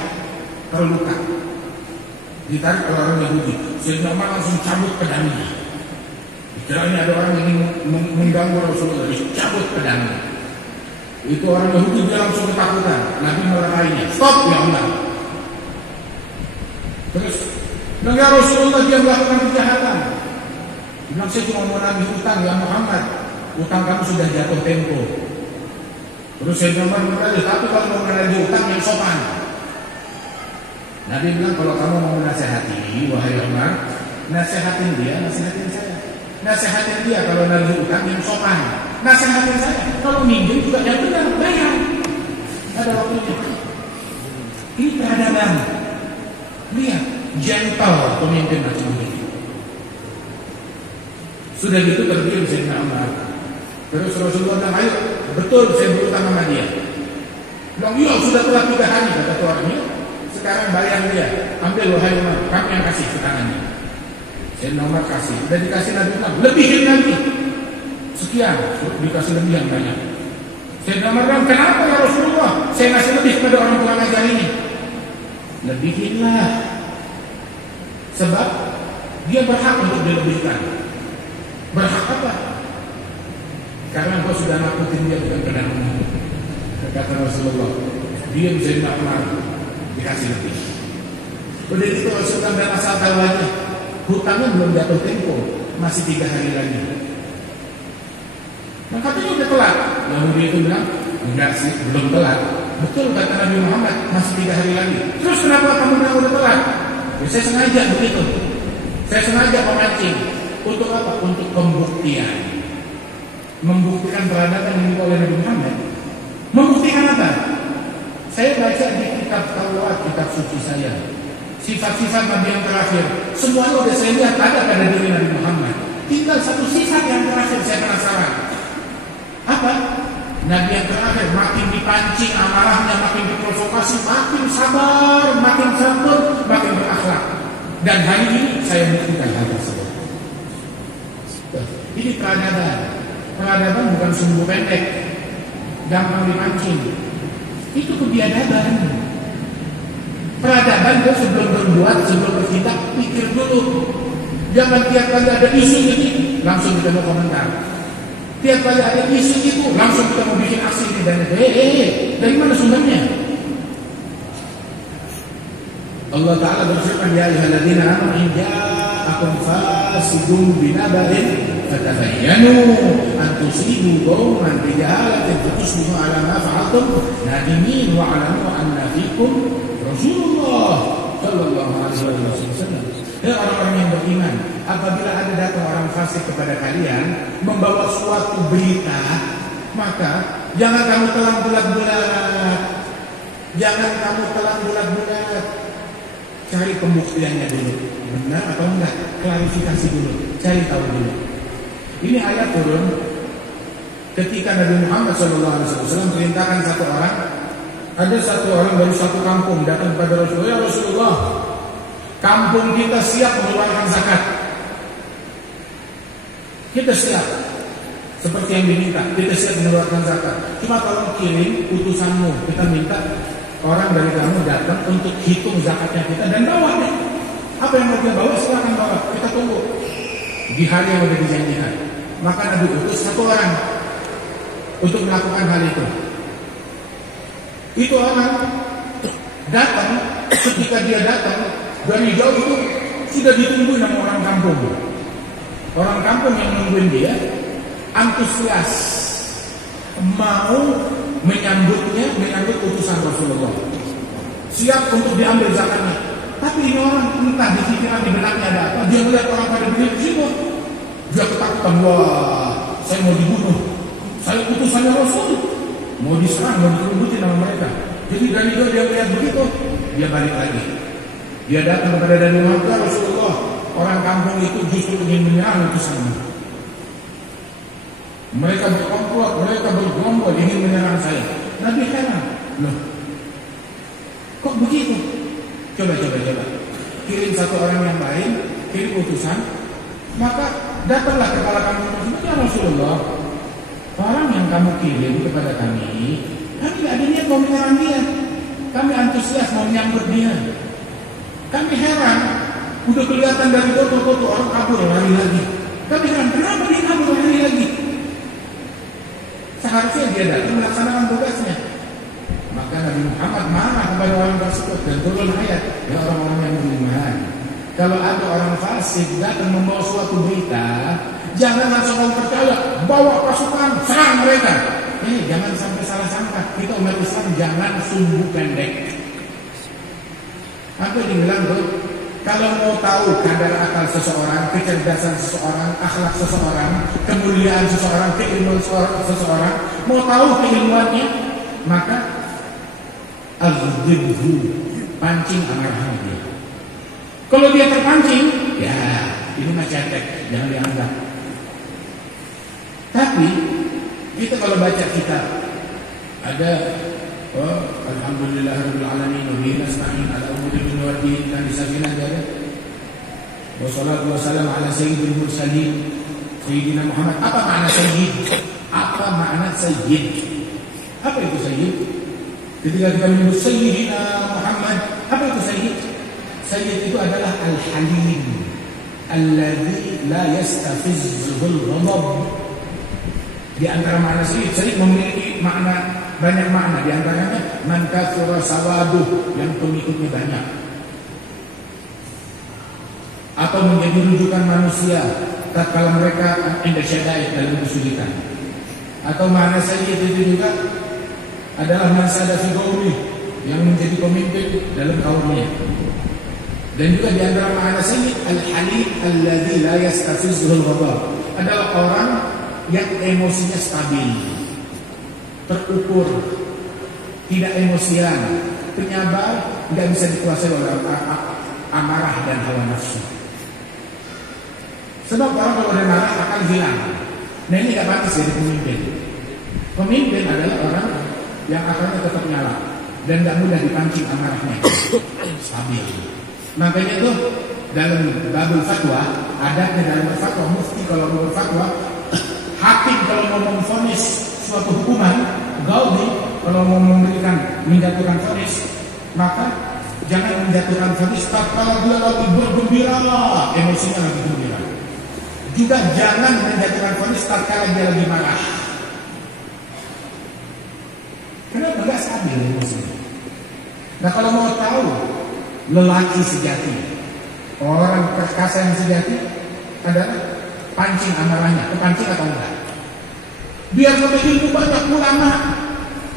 terluka. Ditarik oleh orang Yahudi. Sayyidina Umar langsung cabut pedangnya. Dikiranya ada orang yang mengganggu Rasulullah, dicabut pedangnya. Itu orang Yahudi, dia langsung ketakutan. Nabi melarainya, stop ya Umar. Terus, ya Rasulullah, dia melakukan kejahatan. Dia bilang, saya cuma mau nagih utang ya Muhammad, utang kamu sudah jatuh tempo. Terus Sayyidina Umar berkata, tapi kalau mau nagih utang yang sopan. Nabi bilang, kalau kamu mau menasehati, wahai Umar, nasehatin dia, nasehatin saya. Nasehatin dia kalau nagih utang yang sopan. Nasehatin saya kalau minjem juga yang benar, bayar. Ada waktunya. Ini peradaban. Lihat, gentle pemimpin macam ini. Sudah gitu terdiam Sayyidina Umar. Terus Rasulullah bilang, ayo, betul saya berutang sama dia. Bilang, iya sudah telah 3 hari kata tuannya. Sekarang bayar dia. Ambil wahai Umar, kamu yang kasih ke tangannya. Sayyidina Umar kasih. Udah dikasih Nabi bilang, lebihin lagi. Sekian, dikasih lebih yang banyak. Sayyidina Umar bilang, kenapa ya Rasulullah? Saya ngasih lebih kepada orang tua ngajar ini. Lebihinlah. Sebab dia berhak untuk dilebihkan. Berhak apa? Karena engkau sudah nakutin dia dengan pedangmu. Kata Rasulullah, dia bisa Umar dikasih lebih. Udah itu Rasulullah dan asal tahu aja, hutangnya belum jatuh tempo, masih 3 hari lagi. Nah katanya udah telat. Yahudi itu bilang, enggak sih, belum telat. Betul kata Nabi Muhammad, masih 3 hari lagi. Terus kenapa kamu bilang udah telat? Ya, saya sengaja begitu. Saya sengaja memancing. Untuk apa? Untuk pembuktian. Membuktikan peradaban yang dibawa oleh Nabi Muhammad. Membuktikan apa? Saya baca di kitab Taurat, kitab suci saya, sifat-sifat Nabi yang terakhir, semuanya udah saya lihat ada pada diri Nabi Muhammad. Tinggal satu sifat yang terakhir saya penasaran. Apa? Nabi yang terakhir makin dipancing amarahnya, makin diprovokasi, makin sabar, makin santun, makin berakhlak. Dan hari ini saya menunjukkan hal tersebut. Ini peradaban. Peradaban bukan sumbu pendek, gampang dipancing. Itu kebiadaban. Peradaban itu sebelum berbuat, sebelum bertindak, pikir dulu. Jangan tiap kali ada isu ini langsung kita mau komentar. Tiap kali ada isu itu langsung kita mau bikin aksi ini dan itu. Dari mana sumbernya? Allah Ta'ala berfirman, ya ayyuhalladzina amanu in ja'akum fasiqun binaba'in fatabayyanu an tusibu qauman bijahalatin fatusbihu 'ala ma fa'altum nadimin wa 'alamu anna fikum Rasulullah sallallahu alaihi wasallam. Ya orang-orang yang beriman, apabila ada datang orang fasik kepada kalian membawa suatu berita, maka jangan kamu telan bulat-bulat. Jangan kamu telan bulat-bulat. Cari pembuktiannya dulu, benar atau enggak, klarifikasi dulu, cari tahu dulu. Ini ayat turun ketika Nabi Muhammad SAW perintahkan satu orang, ada satu orang dari satu kampung datang kepada Rasulullah, ya Rasulullah, kampung kita siap mengeluarkan zakat. Kita siap, seperti yang diminta, kita siap mengeluarkan zakat. Cuma tolong kirim utusanmu, kita minta orang dari kamu datang untuk hitung zakatnya kita dan bawa deh. Apa yang mau dia bawa silakan bawa, kita tunggu di hari yang sudah dijanjikan. Maka Nabi utus satu orang untuk melakukan hal itu. Itu orang datang, ketika dia datang dari jauh itu sudah ditungguin sama orang kampung. Orang kampung yang nungguin dia antusias mau menyambutnya, menyambut utusan Rasulullah, siap untuk diambil zakatnya. Tapi ini orang entah di pikiran, di benaknya ada apa, dia melihat orang pada berdiri di situ, dia ketakutan, wah saya mau dibunuh, saya utusannya Rasul, mau diserang, mau dikerumbutin sama mereka. Jadi dari itu dia melihat begitu, dia balik lagi, dia datang kepada Nabi Muhammad, Rasulullah, orang kampung itu justru ingin menyerang utusanmu. Mereka berkomplot, mereka bergerombol ingin menyerang saya. Nabi heran, loh, kok begitu? Coba. Kirim satu orang yang lain, kirim utusan. Maka datanglah kepala kampung tersebut, ya Rasulullah, orang yang kamu kirim kepada kami tidak ada niat mau menyerang dia. Kami antusias mau menyambut dia. Kami heran, udah kelihatan dari foto-foto orang kabur lari lagi. Kami heran, kenapa dia kabur lari lagi? Seharusnya dia datang melaksanakan tugasnya. Maka Nabi Muhammad marah kepada orang tersebut dan turun ayat, ya orang-orang yang beriman, kalau ada orang fasik datang membawa suatu berita, jangan langsung kamu percaya, bawa pasukan serang mereka. Jangan sampai salah sangka. Kita umat Islam jangan sumbu pendek. Apa yang dibilang tuh? Kalau mau tahu kadar akal seseorang, kecerdasan seseorang, akhlak seseorang, kemuliaan seseorang, keilmuan seseorang, mau tahu keilmuannya, maka azhibhu, pancing amarahnya dia. Kalau dia terpancing, ya ini mah cetek, jangan dianggap. Tapi kita kalau baca kitab ada Alhamdulillahirabbil alamin wa bihi nasta'in ala umuri dunya wad din dan disabina ada. Wassalatu wassalamu ala sayyidil mursalin sayyidina Muhammad. Apa makna sayyid? Apa makna sayyid? Apa itu sayyid? Ketika kita menyebut sayyidina Muhammad, apa itu sayyid? Sayyid itu adalah al-halim alladzi la yastafizzuhul ghadab. Di antara makna sayyid memiliki makna, banyak makna. Di antaranya man katsura sawaduh, yang pengikutnya banyak, atau menjadi rujukan manusia tatkala mereka indah syada'id, dalam kesulitan. Atau makna sayyid itu juga adalah man sada fi qaumi, yang menjadi pemimpin dalam kaumnya. Dan juga di antara makna sayyid al-halim alladzi la yastafizzuhul ghadab, adalah orang yang emosinya stabil, terukur, tidak emosian, penyabar, nggak bisa dikuasai oleh amarah dan hawa nafsu. Sebab orang kalau udah marah akan hilang. Nah ini nggak pantas jadi pemimpin. Pemimpin adalah orang yang akalnya tetap nyala dan nggak mudah dipancing amarahnya, stabil. Makanya tuh dalam babul fatwa, adabnya dalam berfatwa, mufti kalau mau berfatwa, hakim kalau mau memvonis suatu hukuman, qaudi kalau mau menjatuhkan vonis, maka jangan menjatuhkan vonis tatkala dia lagi bergembira, emosinya lagi gembira. Juga jangan menjatuhkan vonis tatkala dia lagi marah. Kenapa nggak stabil emosinya? Nah kalau mau tahu lelaki sejati, orang perkasa yang sejati adalah pancing amarahnya, kepancing atau enggak. Biar lebih ilmu banyak ulama,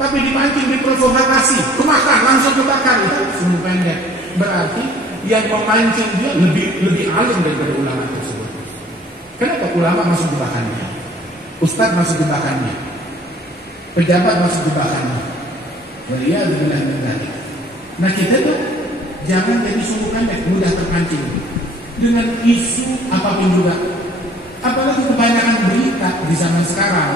tapi dipancing, diprovokasi, kemakan langsung kebakar, itu sungguh pendek. Berarti yang memancing dia lebih alim daripada ulama tersebut. Kenapa ulama masuk jebakannya? Ustadz masuk jebakannya, pejabat masuk jebakannya. Waliyadzubillah. Nah kita tuh jangan jadi sungguh pendek, mudah terpancing dengan isu apapun juga. Apalagi kebanyakan berita di zaman sekarang,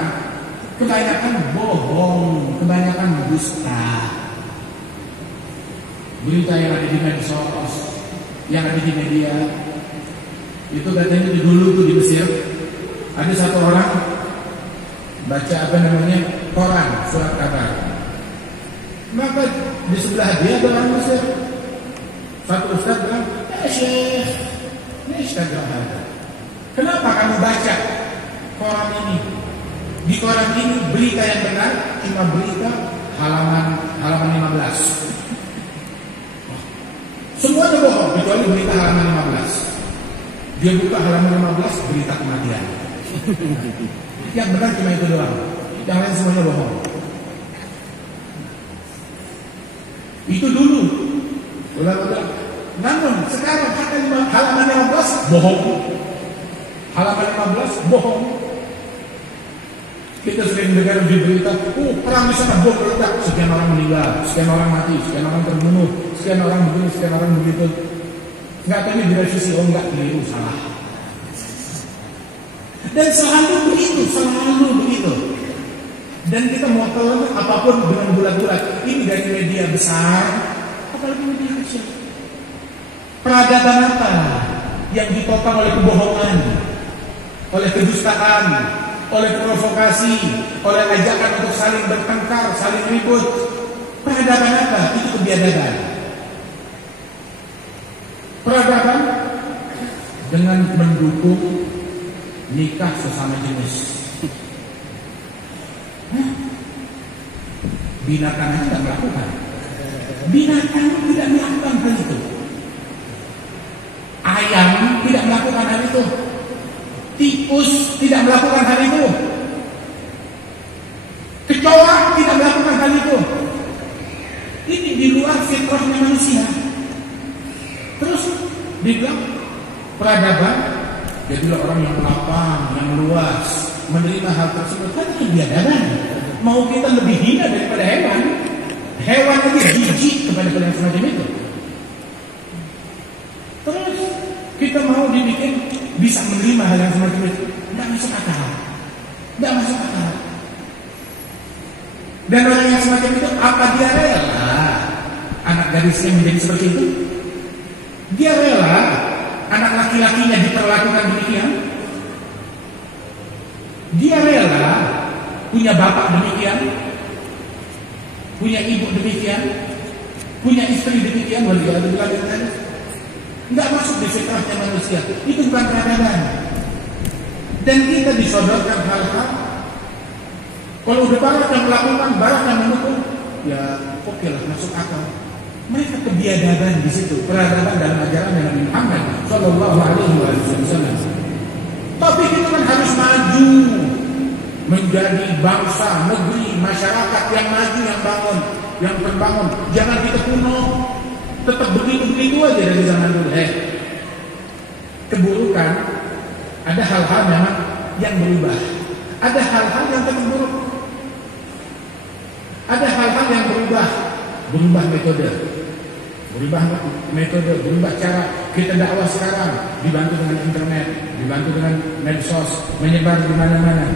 kebanyakan bohong, kebanyakan dusta. Berita yang ada di medsos, yang ada di media, itu katanya dulu tuh di Mesir ada satu orang baca koran, surat kabar. Maka di sebelah dia ada orang Mesir. Satu ustaz bilang, ya Syekh, ini Instagram. Kenapa kamu baca koran ini? Di koran ini berita yang benar cuma berita halaman 15. Semuanya bohong kecuali berita halaman 15. Dia buka halaman 15 berita kematian. Yang benar cuma itu doang. Yang lain semuanya bohong. Itu dulu. Namun sekarang halaman 15 bohong. Halaman 15 bohong. Kita sering dengar di berita, perang di sana bom meledak, sekian orang meninggal, sekian orang mati, sekian orang terbunuh, sekian orang begini, sekian orang begitu. Nggak tahu ini direvisi, enggak, keliru, salah. Dan selalu begitu. Dan kita mau tahu apapun dengan bulat-bulat. Ini dari media besar, apalagi media kecil. Peradaban apa yang ditopang oleh kebohongan, oleh kedustaan, oleh provokasi, oleh ajakan untuk saling bertengkar, saling ribut? Peradaban apa? Itu kebiadaban. Peradaban dengan mendukung nikah sesama jenis. Binatang aja tidak melakukan. Binatang tidak melakukan hal itu. Ayam tidak melakukan hal itu. Tikus tidak melakukan hal itu. Kecoa tidak melakukan hal itu. Ini di luar fitrahnya manusia. Terus dibilang peradaban, jadilah orang yang lapang, yang luas, menerima hal tersebut. Kan itu biadaban. Mau kita lebih hina daripada hewan. Hewan lebih jijik kepada yang semacam itu. Terus kita mau dibikin bisa menerima hal yang semacam itu. Tidak masuk akal. Dan orang yang semacam itu, apa dia rela anak gadisnya menjadi seperti itu? Dia rela anak laki-lakinya diperlakukan demikian? Dia rela punya bapak demikian, punya ibu demikian, punya istri demikian? Enggak masuk di fitrahnya manusia. Itu bukan peradaban. Dan kita disodorkan hal-hal, kalau udah barat yang melakukan, barat yang mendukung, ya oke lah, masuk akal. Mereka kebiadaban di situ, peradaban dalam ajaran Nabi Muhammad Sallallahu Alaihi Wasallam. Tapi kita kan harus maju, menjadi bangsa, negeri, masyarakat yang maju, yang bangun, yang terbangun. Jangan kita kuno, tetap begitu-begitu aja dari zaman dulu. Keburukan, ada hal-hal memang yang berubah, ada hal-hal yang tetap buruk, ada hal-hal yang berubah. berubah metode, berubah cara kita dakwah sekarang, dibantu dengan internet, dibantu dengan medsos, menyebar di mana-mana,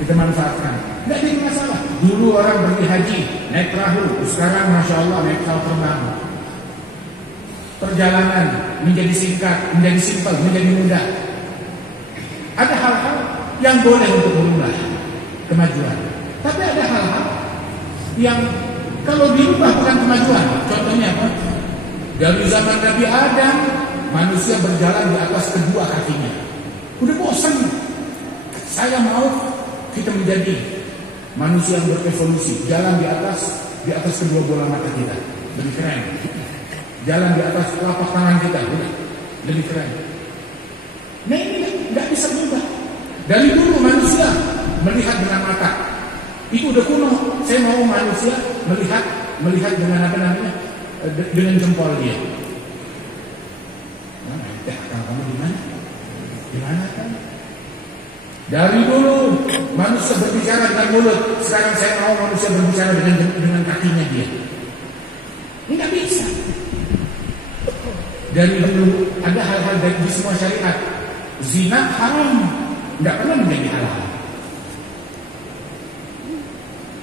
kita manfaatkan. Nggak jadi masalah. Dulu orang pergi haji naik perahu, sekarang masya Allah naik pesawat terbang. Perjalanan menjadi singkat, menjadi simpel, menjadi mudah. Ada hal-hal yang boleh untuk berubah kemajuan, tapi ada hal-hal yang kalau dirubah bukan kemajuan. Contohnya apa? Dari zaman Nabi Adam, manusia berjalan di atas kedua kakinya. Udah bosan. Saya mau kita menjadi manusia yang berevolusi, jalan di atas kedua bola mata kita, lebih keren. Jalan di atas telapak tangan kita, udah lebih keren. Nah ini nggak bisa berubah. Dari dulu manusia melihat dengan mata, itu udah kuno. Saya mau manusia melihat dengan apa namanya, dengan jempol dia. Mana itu akal kamu di mana? Di mana kan? Dari dulu manusia berbicara dengan mulut, sekarang saya mau manusia berbicara dengan kakinya dia. Ini nggak bisa. Dari dulu ada hal-hal di semua syariat. Zina haram, nggak pernah menjadi halal.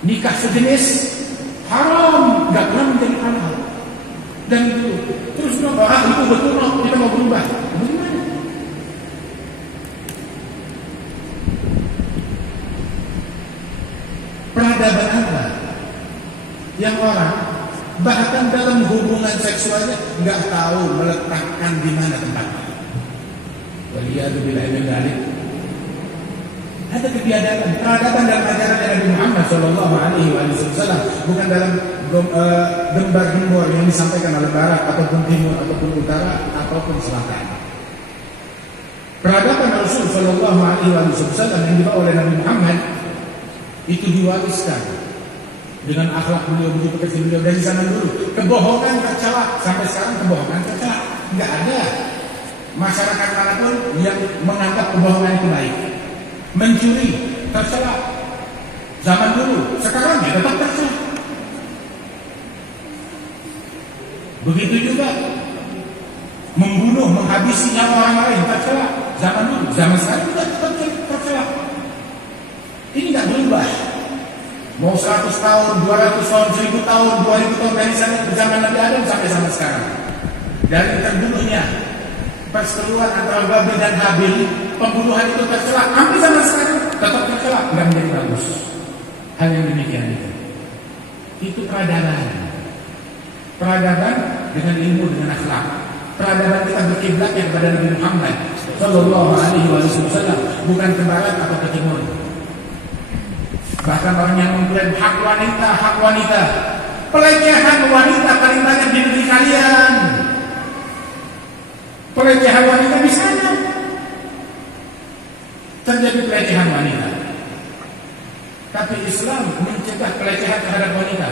Nikah sejenis haram, nggak pernah menjadi halal. Dan itu terus itu betul, kita mau berubah. Bagaimana? Peradaban apa yang orang bahkan dalam hubungan seksualnya nggak tahu meletakkan di mana tempatnya? Waliyadzubillahi min dzalik. Ada kebiadaban, peradaban dalam ajaran Nabi Muhammad Shallallahu Alaihi Wasallam, bukan dalam gembar-gembor yang disampaikan oleh Barat ataupun Timur ataupun Utara ataupun Selatan. Peradaban Rasul Shallallahu Alaihi Wasallam yang dibawa oleh Nabi Muhammad itu diwariskan dengan akhlak beliau, begitu kecil beliau dari zaman dulu. Kebohongan tercela, sampai sekarang kebohongan tercela. Nggak ada masyarakat manapun yang menganggap kebohongan itu baik. Mencuri tercela zaman dulu, sekarang ya tetap tercela. Begitu juga membunuh, menghabisi nyawa orang lain tercela zaman dulu, zaman sekarang juga tetap tercela. Ini nggak berubah. Mau 100 tahun, 200 tahun, 1000 tahun, 2000 tahun dari zaman Nabi Adam sampai zaman sekarang. Dari terbunuhnya perseteruan antara Babil dan Habil, pembunuhan itu tercela. Sampai zaman sekarang tetap tercela, nggak menjadi bagus. Hal yang demikian itu peradaban. Peradaban dengan ilmu, dengan akhlak. Peradaban kita berkiblatnya kepada Nabi Muhammad Sallallahu Alaihi Wasallam, bukan ke barat atau ke timur. Bahkan orang yang mengklaim hak wanita, pelecehan wanita paling banyak di negeri kalian. Pelecehan wanita di sana. Terjadi pelecehan wanita. Tapi Islam mencegah pelecehan terhadap wanita.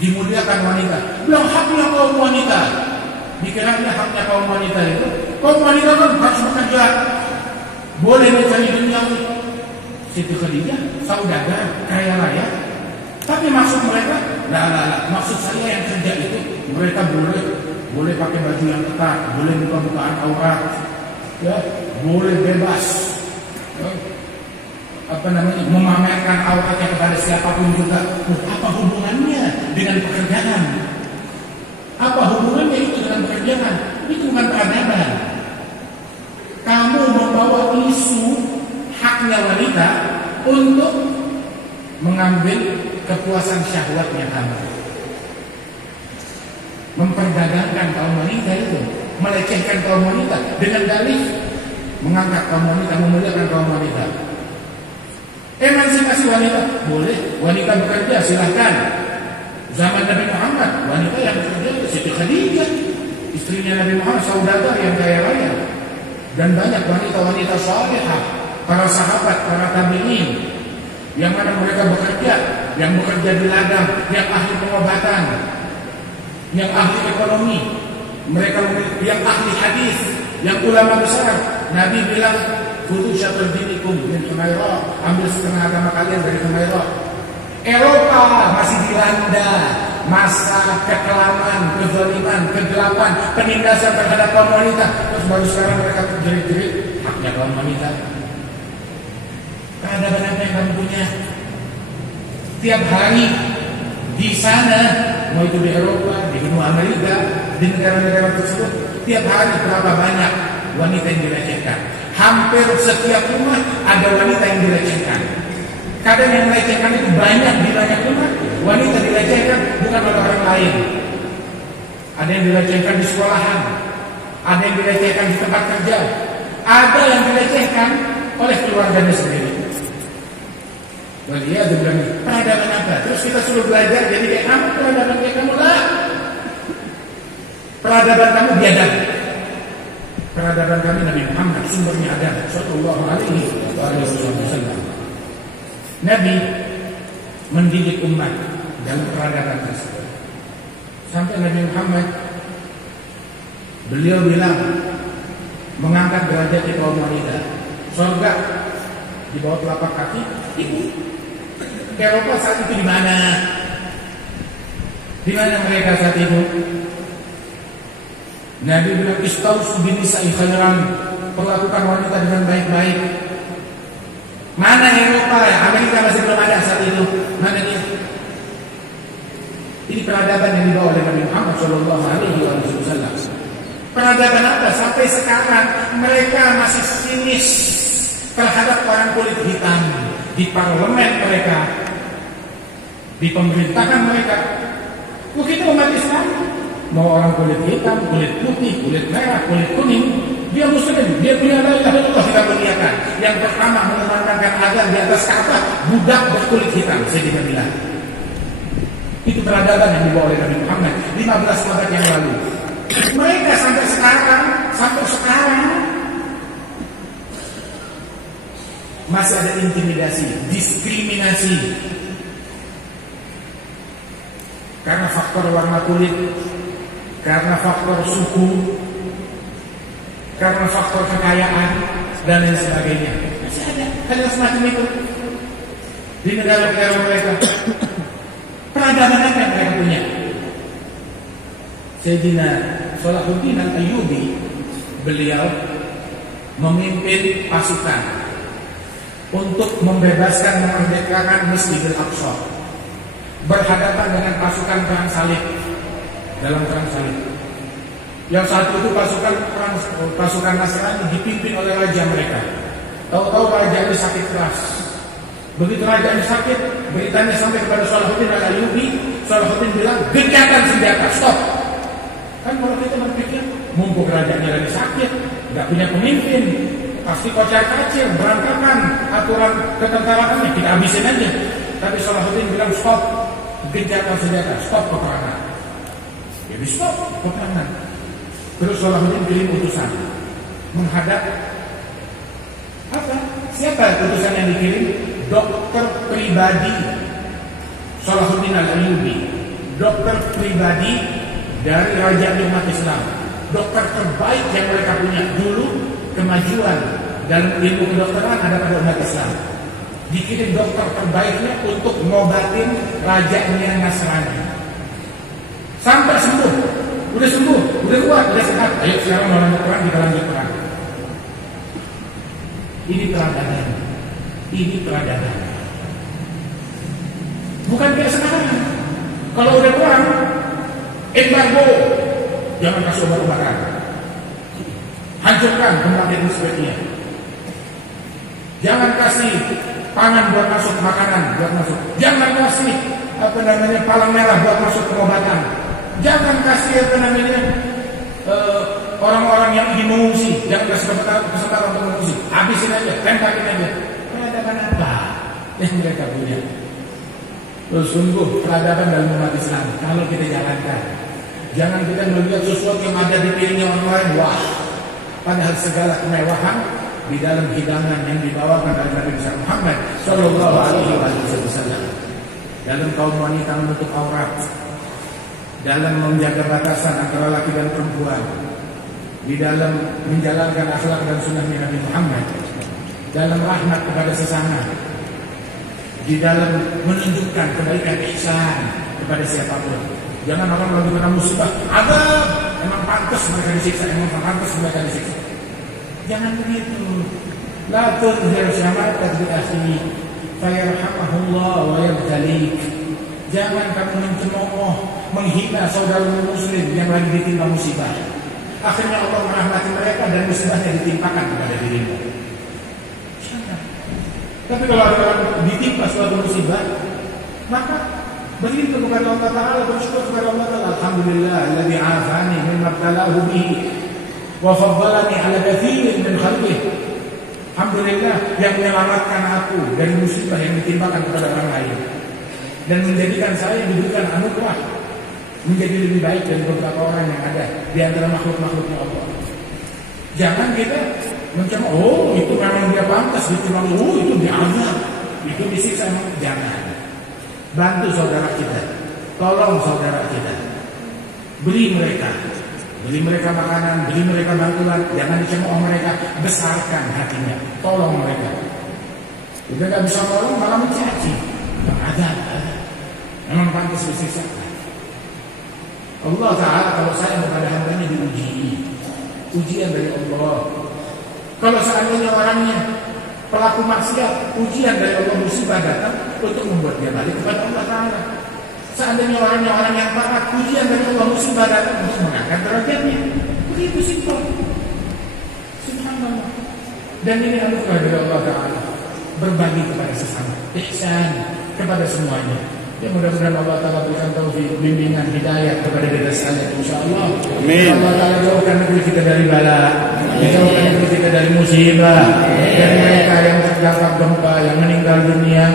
Dimuliakan wanita. Bilang haknya kaum wanita. Dikiranya haknya kaum wanita itu, kaum wanita kan harus bekerja, boleh mencari duniawi. Siti Khadijah, saudagar, kaya raya. Tapi maksud mereka, maksud saya yang kerja itu, mereka boleh pakai baju yang ketat, boleh buka-bukaan aurat, ya, boleh bebas, ya, memamerkan auratnya kepada siapapun juga. Apa hubungannya dengan pekerjaan? Apa hubungannya itu dengan pekerjaan? Itu bukan peradaban. Kamu membawa isu haknya wanita untuk mengambil kepuasan syahwatnya kamu, memperdagangkan kaum wanita itu, melecehkan kaum wanita dengan dalih mengangkat kaum wanita, memuliakan kaum wanita. Emansipasi wanita boleh, wanita bekerja silahkan. Zaman Nabi Muhammad wanita yang bekerja Siti Khadijah, istrinya Nabi Muhammad, saudagar yang kaya raya, dan banyak wanita-wanita salihah, para sahabat, para tabi'in, yang mana mereka bekerja, yang bekerja di ladang, yang ahli pengobatan, yang ahli ekonomi, mereka yang ahli hadis, yang ulama besar. Nabi bilang, "Khudhu syatrul dinikum min Humairah," ambil setengah agama kalian dari Humairah. Eropa masih dilanda masa kekelaman, kezaliman, kegelapan, penindasan terhadap kaum wanita. Terus baru sekarang mereka terjerit-jerit haknya kaum wanita. Peradaban apa yang kamu punya? Tiap hari di sana, mau itu di Eropa, di benua Amerika, di negara-negara tersebut, tiap hari berapa banyak wanita yang dilecehkan. Hampir setiap rumah ada wanita yang dilecehkan. Kadang yang dilecehkan itu banyak di banyak rumah. Wanita dilecehkan bukan oleh orang lain. Ada yang dilecehkan di sekolahan, ada yang dilecehkan di tempat kerja, ada yang dilecehkan oleh keluarganya sendiri. Dia bilang, peradaban apa? Terus kita suruh belajar jadi kayak kamu, peradaban kayak kamu lah. Peradaban kamu biadab. Peradaban kami Nabi Muhammad sumbernya ada sallallahu alaihi wasallam. Nabi mendidik umat dalam peradaban tersebut. Sampai Nabi Muhammad beliau bilang mengangkat derajat di kaum wanita. Surga di bawah telapak kaki itu. Eropa saat itu di mana? Di mana mereka saat itu? Nabi bilang istausu binisa'i khairan, perlakukan wanita dengan baik-baik. Mana Eropa? Amerika masih belum ada saat itu. Mana dia? Ini peradaban yang dibawa oleh Nabi Muhammad sallallahu alaihi wasallam. Peradaban apa? Sampai sekarang mereka masih sinis terhadap orang kulit hitam di parlemen mereka, di pemerintahan mereka. Begitu umat Islam, mau orang kulit hitam, kulit putih, kulit merah, kulit kuning, dia muslim, dia punya la ilaha illallah, kita muliakan. Yang pertama mengumandangkan azan di atas Ka'bah budak berkulit hitam, Sayyidina Bilal. Itu peradaban yang dibawa oleh Nabi Muhammad 15 abad yang lalu. Mereka sampai sekarang masih ada intimidasi, diskriminasi karena faktor warna kulit, karena faktor suku, karena faktor kekayaan dan lain sebagainya. Masih ada hal semacam itu di negara-negara mereka. Peradaban apa yang mereka punya? Sayyidina Salahuddin Al-Ayyubi, beliau memimpin pasukan untuk membebaskan, memerdekakan Masjidil Aqsa, berhadapan dengan pasukan perang salib dalam perang salib. Yang satu itu pasukan Nasrani dipimpin oleh raja mereka. Tahu-tahu raja ini sakit keras. Begitu raja ini sakit, beritanya sampai kepada Salahuddin Al-Ayyubi. Salahuddin bilang, gencatan senjata, stop. Kan kalau kita berpikir, mumpung rajanya lagi sakit, nggak punya pemimpin, pasti kocar-kacir, berantakan aturan ketentaraannya, kita habisin aja. Tapi Salahuddin bilang stop, gencatan senjata, stop peperangan. Jadi stop peperangan. Terus Salahuddin pilih utusan menghadap apa? Siapa utusan yang dikirim? Dokter pribadi Salahuddin Al-Ayyubi, dokter pribadi dari Raja umat Islam, dokter terbaik yang mereka punya. Dulu kemajuan dalam ilmu kedokteran ada pada umat Islam. Dikirim dokter terbaiknya untuk ngobatin rajanya Nasrani. Sampai sembuh, udah sembuh, udah kuat, udah sehat. Ayo sekarang mau lanjut perang, kita lanjut perang. Ini peradaban. Ini peradaban. Bukan kayak sekarang. Kalau udah perang, embargo, jangan kasih obat-obatan, hancurkan pembangkit nuklir. Jangan kasih pangan buat masuk, makanan buat masuk. Jangan kasih palang merah buat masuk pengobatan. Jangan kasih orang-orang yang ingin mengungsi, jangan kasih kesempatan untuk mengungsi. Habisin aja, tembakin aja. Peradaban apa yang mereka punya? Terus sungguh peradaban dalam umat Islam kalau kita jalankan. Jangan kita melihat sesuatu yang ada di piringnya orang lain, wah, padahal segala kemewahan di dalam hidangan yang dibawakan oleh Nabi Muhammad sallallahu alaihi wasallam. Dalam kaum wanita menutup aurat, dalam menjaga batasan antara laki dan perempuan, di dalam menjalankan akhlak dan sunnah Nabi Muhammad, dalam rahmat kepada sesama. di dalam menunjukkan kebaikan ihsan kepada siapapun. Jangan orang lagi kena musibah, azab, emang pantas mereka disiksa, emang pantas mereka disiksa. Jangan begitu. La tudhir syamatat bi akhi fayarhamahullah wa yabtalik. Jangan kamu mencemooh, menghina saudara muslim yang lagi ditimpa musibah. Akhirnya Allah merahmati mereka dan musibahnya ditimpakan kepada dirimu. Jangan. Tapi kalau ada orang ditimpa suatu musibah, maka beriman kepada Allah Ta'ala, bersyukur kepada Allah Ta'ala. Alhamdulillah alladzi afani mimma ibtalahu bihi wa faddalani ala katsirin min khalqihi. Alhamdulillah yang menyelamatkan aku dari musibah yang ditimpakan kepada orang lain dan menjadikan saya diberikan anugerah menjadi lebih baik dari beberapa orang yang ada di antara makhluk-makhluknya Allah. Jangan kita mencemooh, oh itu memang dia pantas dicemooh, oh itu diazab, itu disiksa. Jangan. Bantu saudara kita, tolong saudara kita, beri mereka makanan, beri mereka bantuan. Jangan dicemooh mereka, besarkan hatinya, tolong mereka. Udah gak bisa tolong malah mencaci, mengazab, memang pantas disiksa. Allah Ta'ala kalau sayang kepada hambanya diuji, ujian dari Allah. Kalau seandainya orangnya pelaku maksiat, ujian dari Allah, musibah datang untuk membuat dia balik kepada Allah Ta'ala. Seandainya orangnya orang yang taat, ujian dari Allah, musibah datang untuk mengangkat derajatnya. Begitu simpel. Subhanallah. Dan ini anugerah dari Allah Ta'ala, berbagi kepada sesama, ihsan kepada semuanya. Ya mudah-mudahan Allah Ta'ala berikan taufik, bimbingan, hidayah kepada kita sekalian, insyaAllah. Amin. Allah Ta'ala jauhkan negeri kita dari bala, jauhkan negeri kita dari musibah, dari mereka yang terdampak gempa, yang meninggal dunia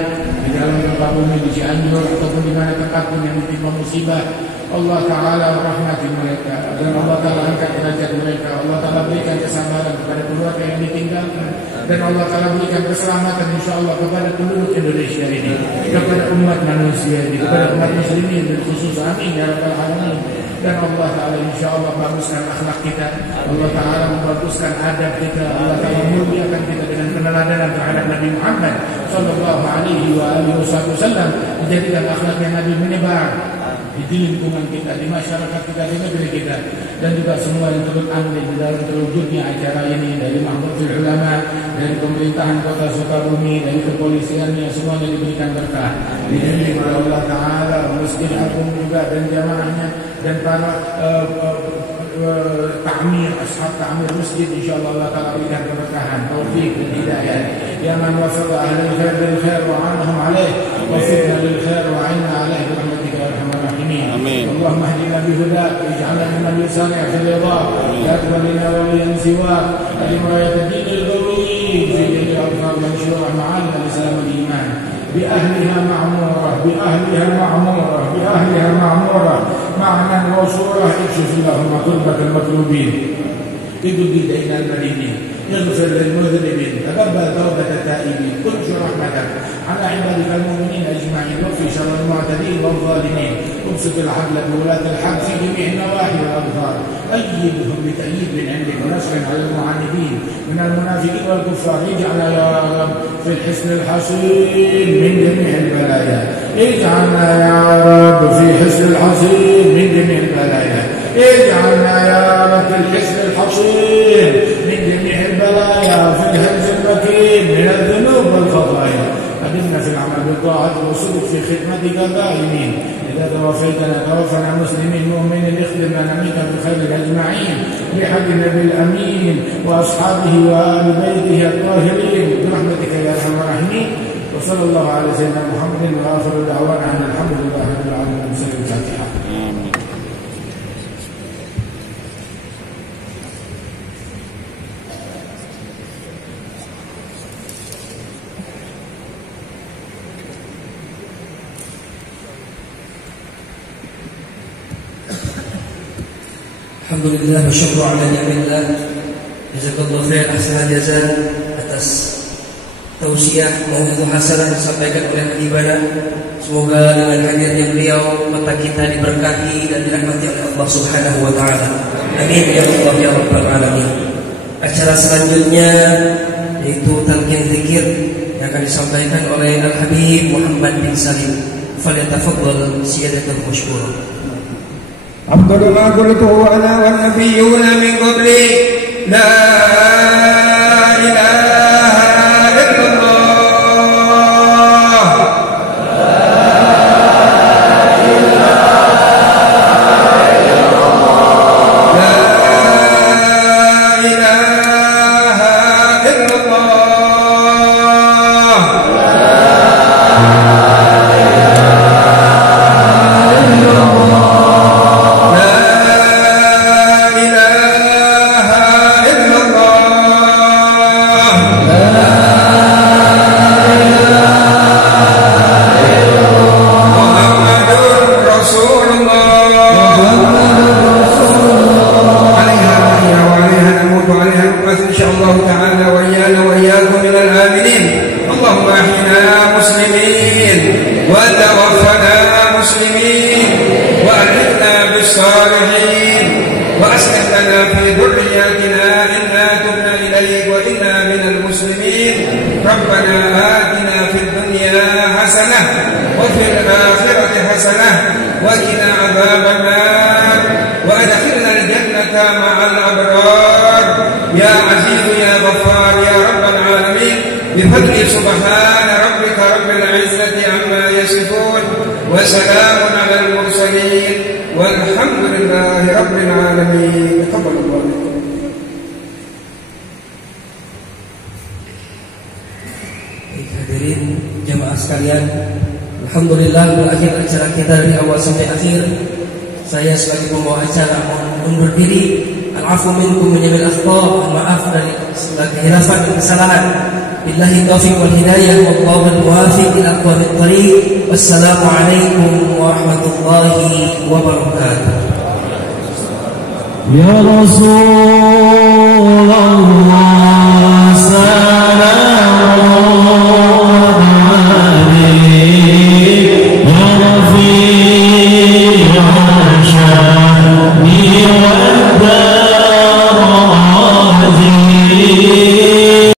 di dalam gempa bumi di Cianjur ataupun di mana tempat pun yang ditimpa musibah. Allah Ta'ala merahmati mereka dan Allah Ta'ala angkat derajat mereka. Allah Ta'ala berikan kesabaran kepada keluarga yang ditinggalkan dan Allah Ta'ala berikan keselamatan insyaAllah kepada penduduk Indonesia ini, kepada umat manusia ini, kepada umat muslimin dan khusus. Amin ya rabbal alamin. Dan Allah Ta'ala insyaAllah baguskan akhlak kita, Allah Ta'ala membaguskan adab kita, Allah Ta'ala muliakan kita dengan peneladanan terhadap Nabi Muhammad sallallahu alaihi wasallam, menjadikan akhlaknya Nabi menyebar di lingkungan kita, di masyarakat kita, di negeri kita, dan juga semua yang turut andil di dalam terwujudnya acara ini, dari Mahmudul Ulama, dari pemerintahan Kota Sukabumi, dari kepolisiannya, semuanya diberikan berkah. Dibimbing oleh Allah Ta'ala, Masjid Agung juga dan jamaahnya dan para ta'mir, ashab ta'mir masjid, insyaallah Allah Ta'ala berikan keberkahan, taufik dan hidayah. Ya man wafaqa ahli khair bil khair wa anhum alaih, wafiqna lil khair wa a'inna alaih bi rahmatika ya arhamar rahimin. Amin. Allahumma hdina bi hudak, ij'alna mimman yusari' fi ridha, la tuwallina waliyan siwa, alimrayat ad-din al-qawi fi jami'i al-afkar manshurah ma'al al-islam wal-iman. بأهلها معمورة بأهلها معمورة بأهلها معمورة معنى وصورة اكشف لهم قربة المطلوبين اجد بين المدينين اغفر للمذنبين تقبل توبة التائبين انشر رحمتك على عبادك المؤمنين أجمعين واكفِ شر المعتدين والظالمين ابسط الحبل بولاة الحق في جميع النواحي والأبصار أيدهم بتأييد من عندك ونصر على المعاندين من المنافقين والكفار اجعلنا يا رب في الحصن الحصين من جميع البلايا اجعلنا يا رب في حصن الحصين من جميع البلايا اجعلنا يا رب في الحصن الحصين من جميع البلايا في الهرج المكين من الذنوب والخطايا أدمنا في العمل بالطاعة والصدق في خدمتك دائمين إذا توفنا مسلمين مؤمنين اخدم لنا منك بخير أجمعين بحق النبي الأمين وأصحابه وآل بيته الطاهرين برحمتك يا أرحم الراحمين. وصلى الله على سيدنا محمد وآخر دعوانا أن الحمد لله رب العالمين. بسم الفاتحة. Alhamdulillah wa syukru ala ni'matillah. Jazakallahu khair ahsanal jazaa atas tausiah mau'izah hasanah disampaikan oleh Habibana. Semoga dengan hadirnya beliau mata kita diberkahi dan dirahmati oleh Allah Subhanahu wa taala. Amin ya Allah ya rabbal alamin. Acara selanjutnya yaitu talqin zikir yang akan disampaikan oleh Al-Habib Muhammad bin Salim. Falyatafaddal siyadatul masykur. Afdalu ma qultuhu ana wan nabiyyuna min qabli la ilaha illallah. سبحان ربك رب العزة عما يصفون وسلام على المرسلين والحمد لله رب العالمين. تقبل الله منكم. Hadirin jemaah sekalian, alhamdulillah berakhir acara kita dari awal sampai akhir. Saya sebagai pembawa acara undur diri. Al-afu minkum min jamil akhta', maaf dari segala kehilafan dan kesalahan. Billahi taufiq wal hidayah wallahu muwaffiq ila aqwamit thariq. Wassalamu alaikum warahmatullahi wabarakatuh. Ya Rasulullah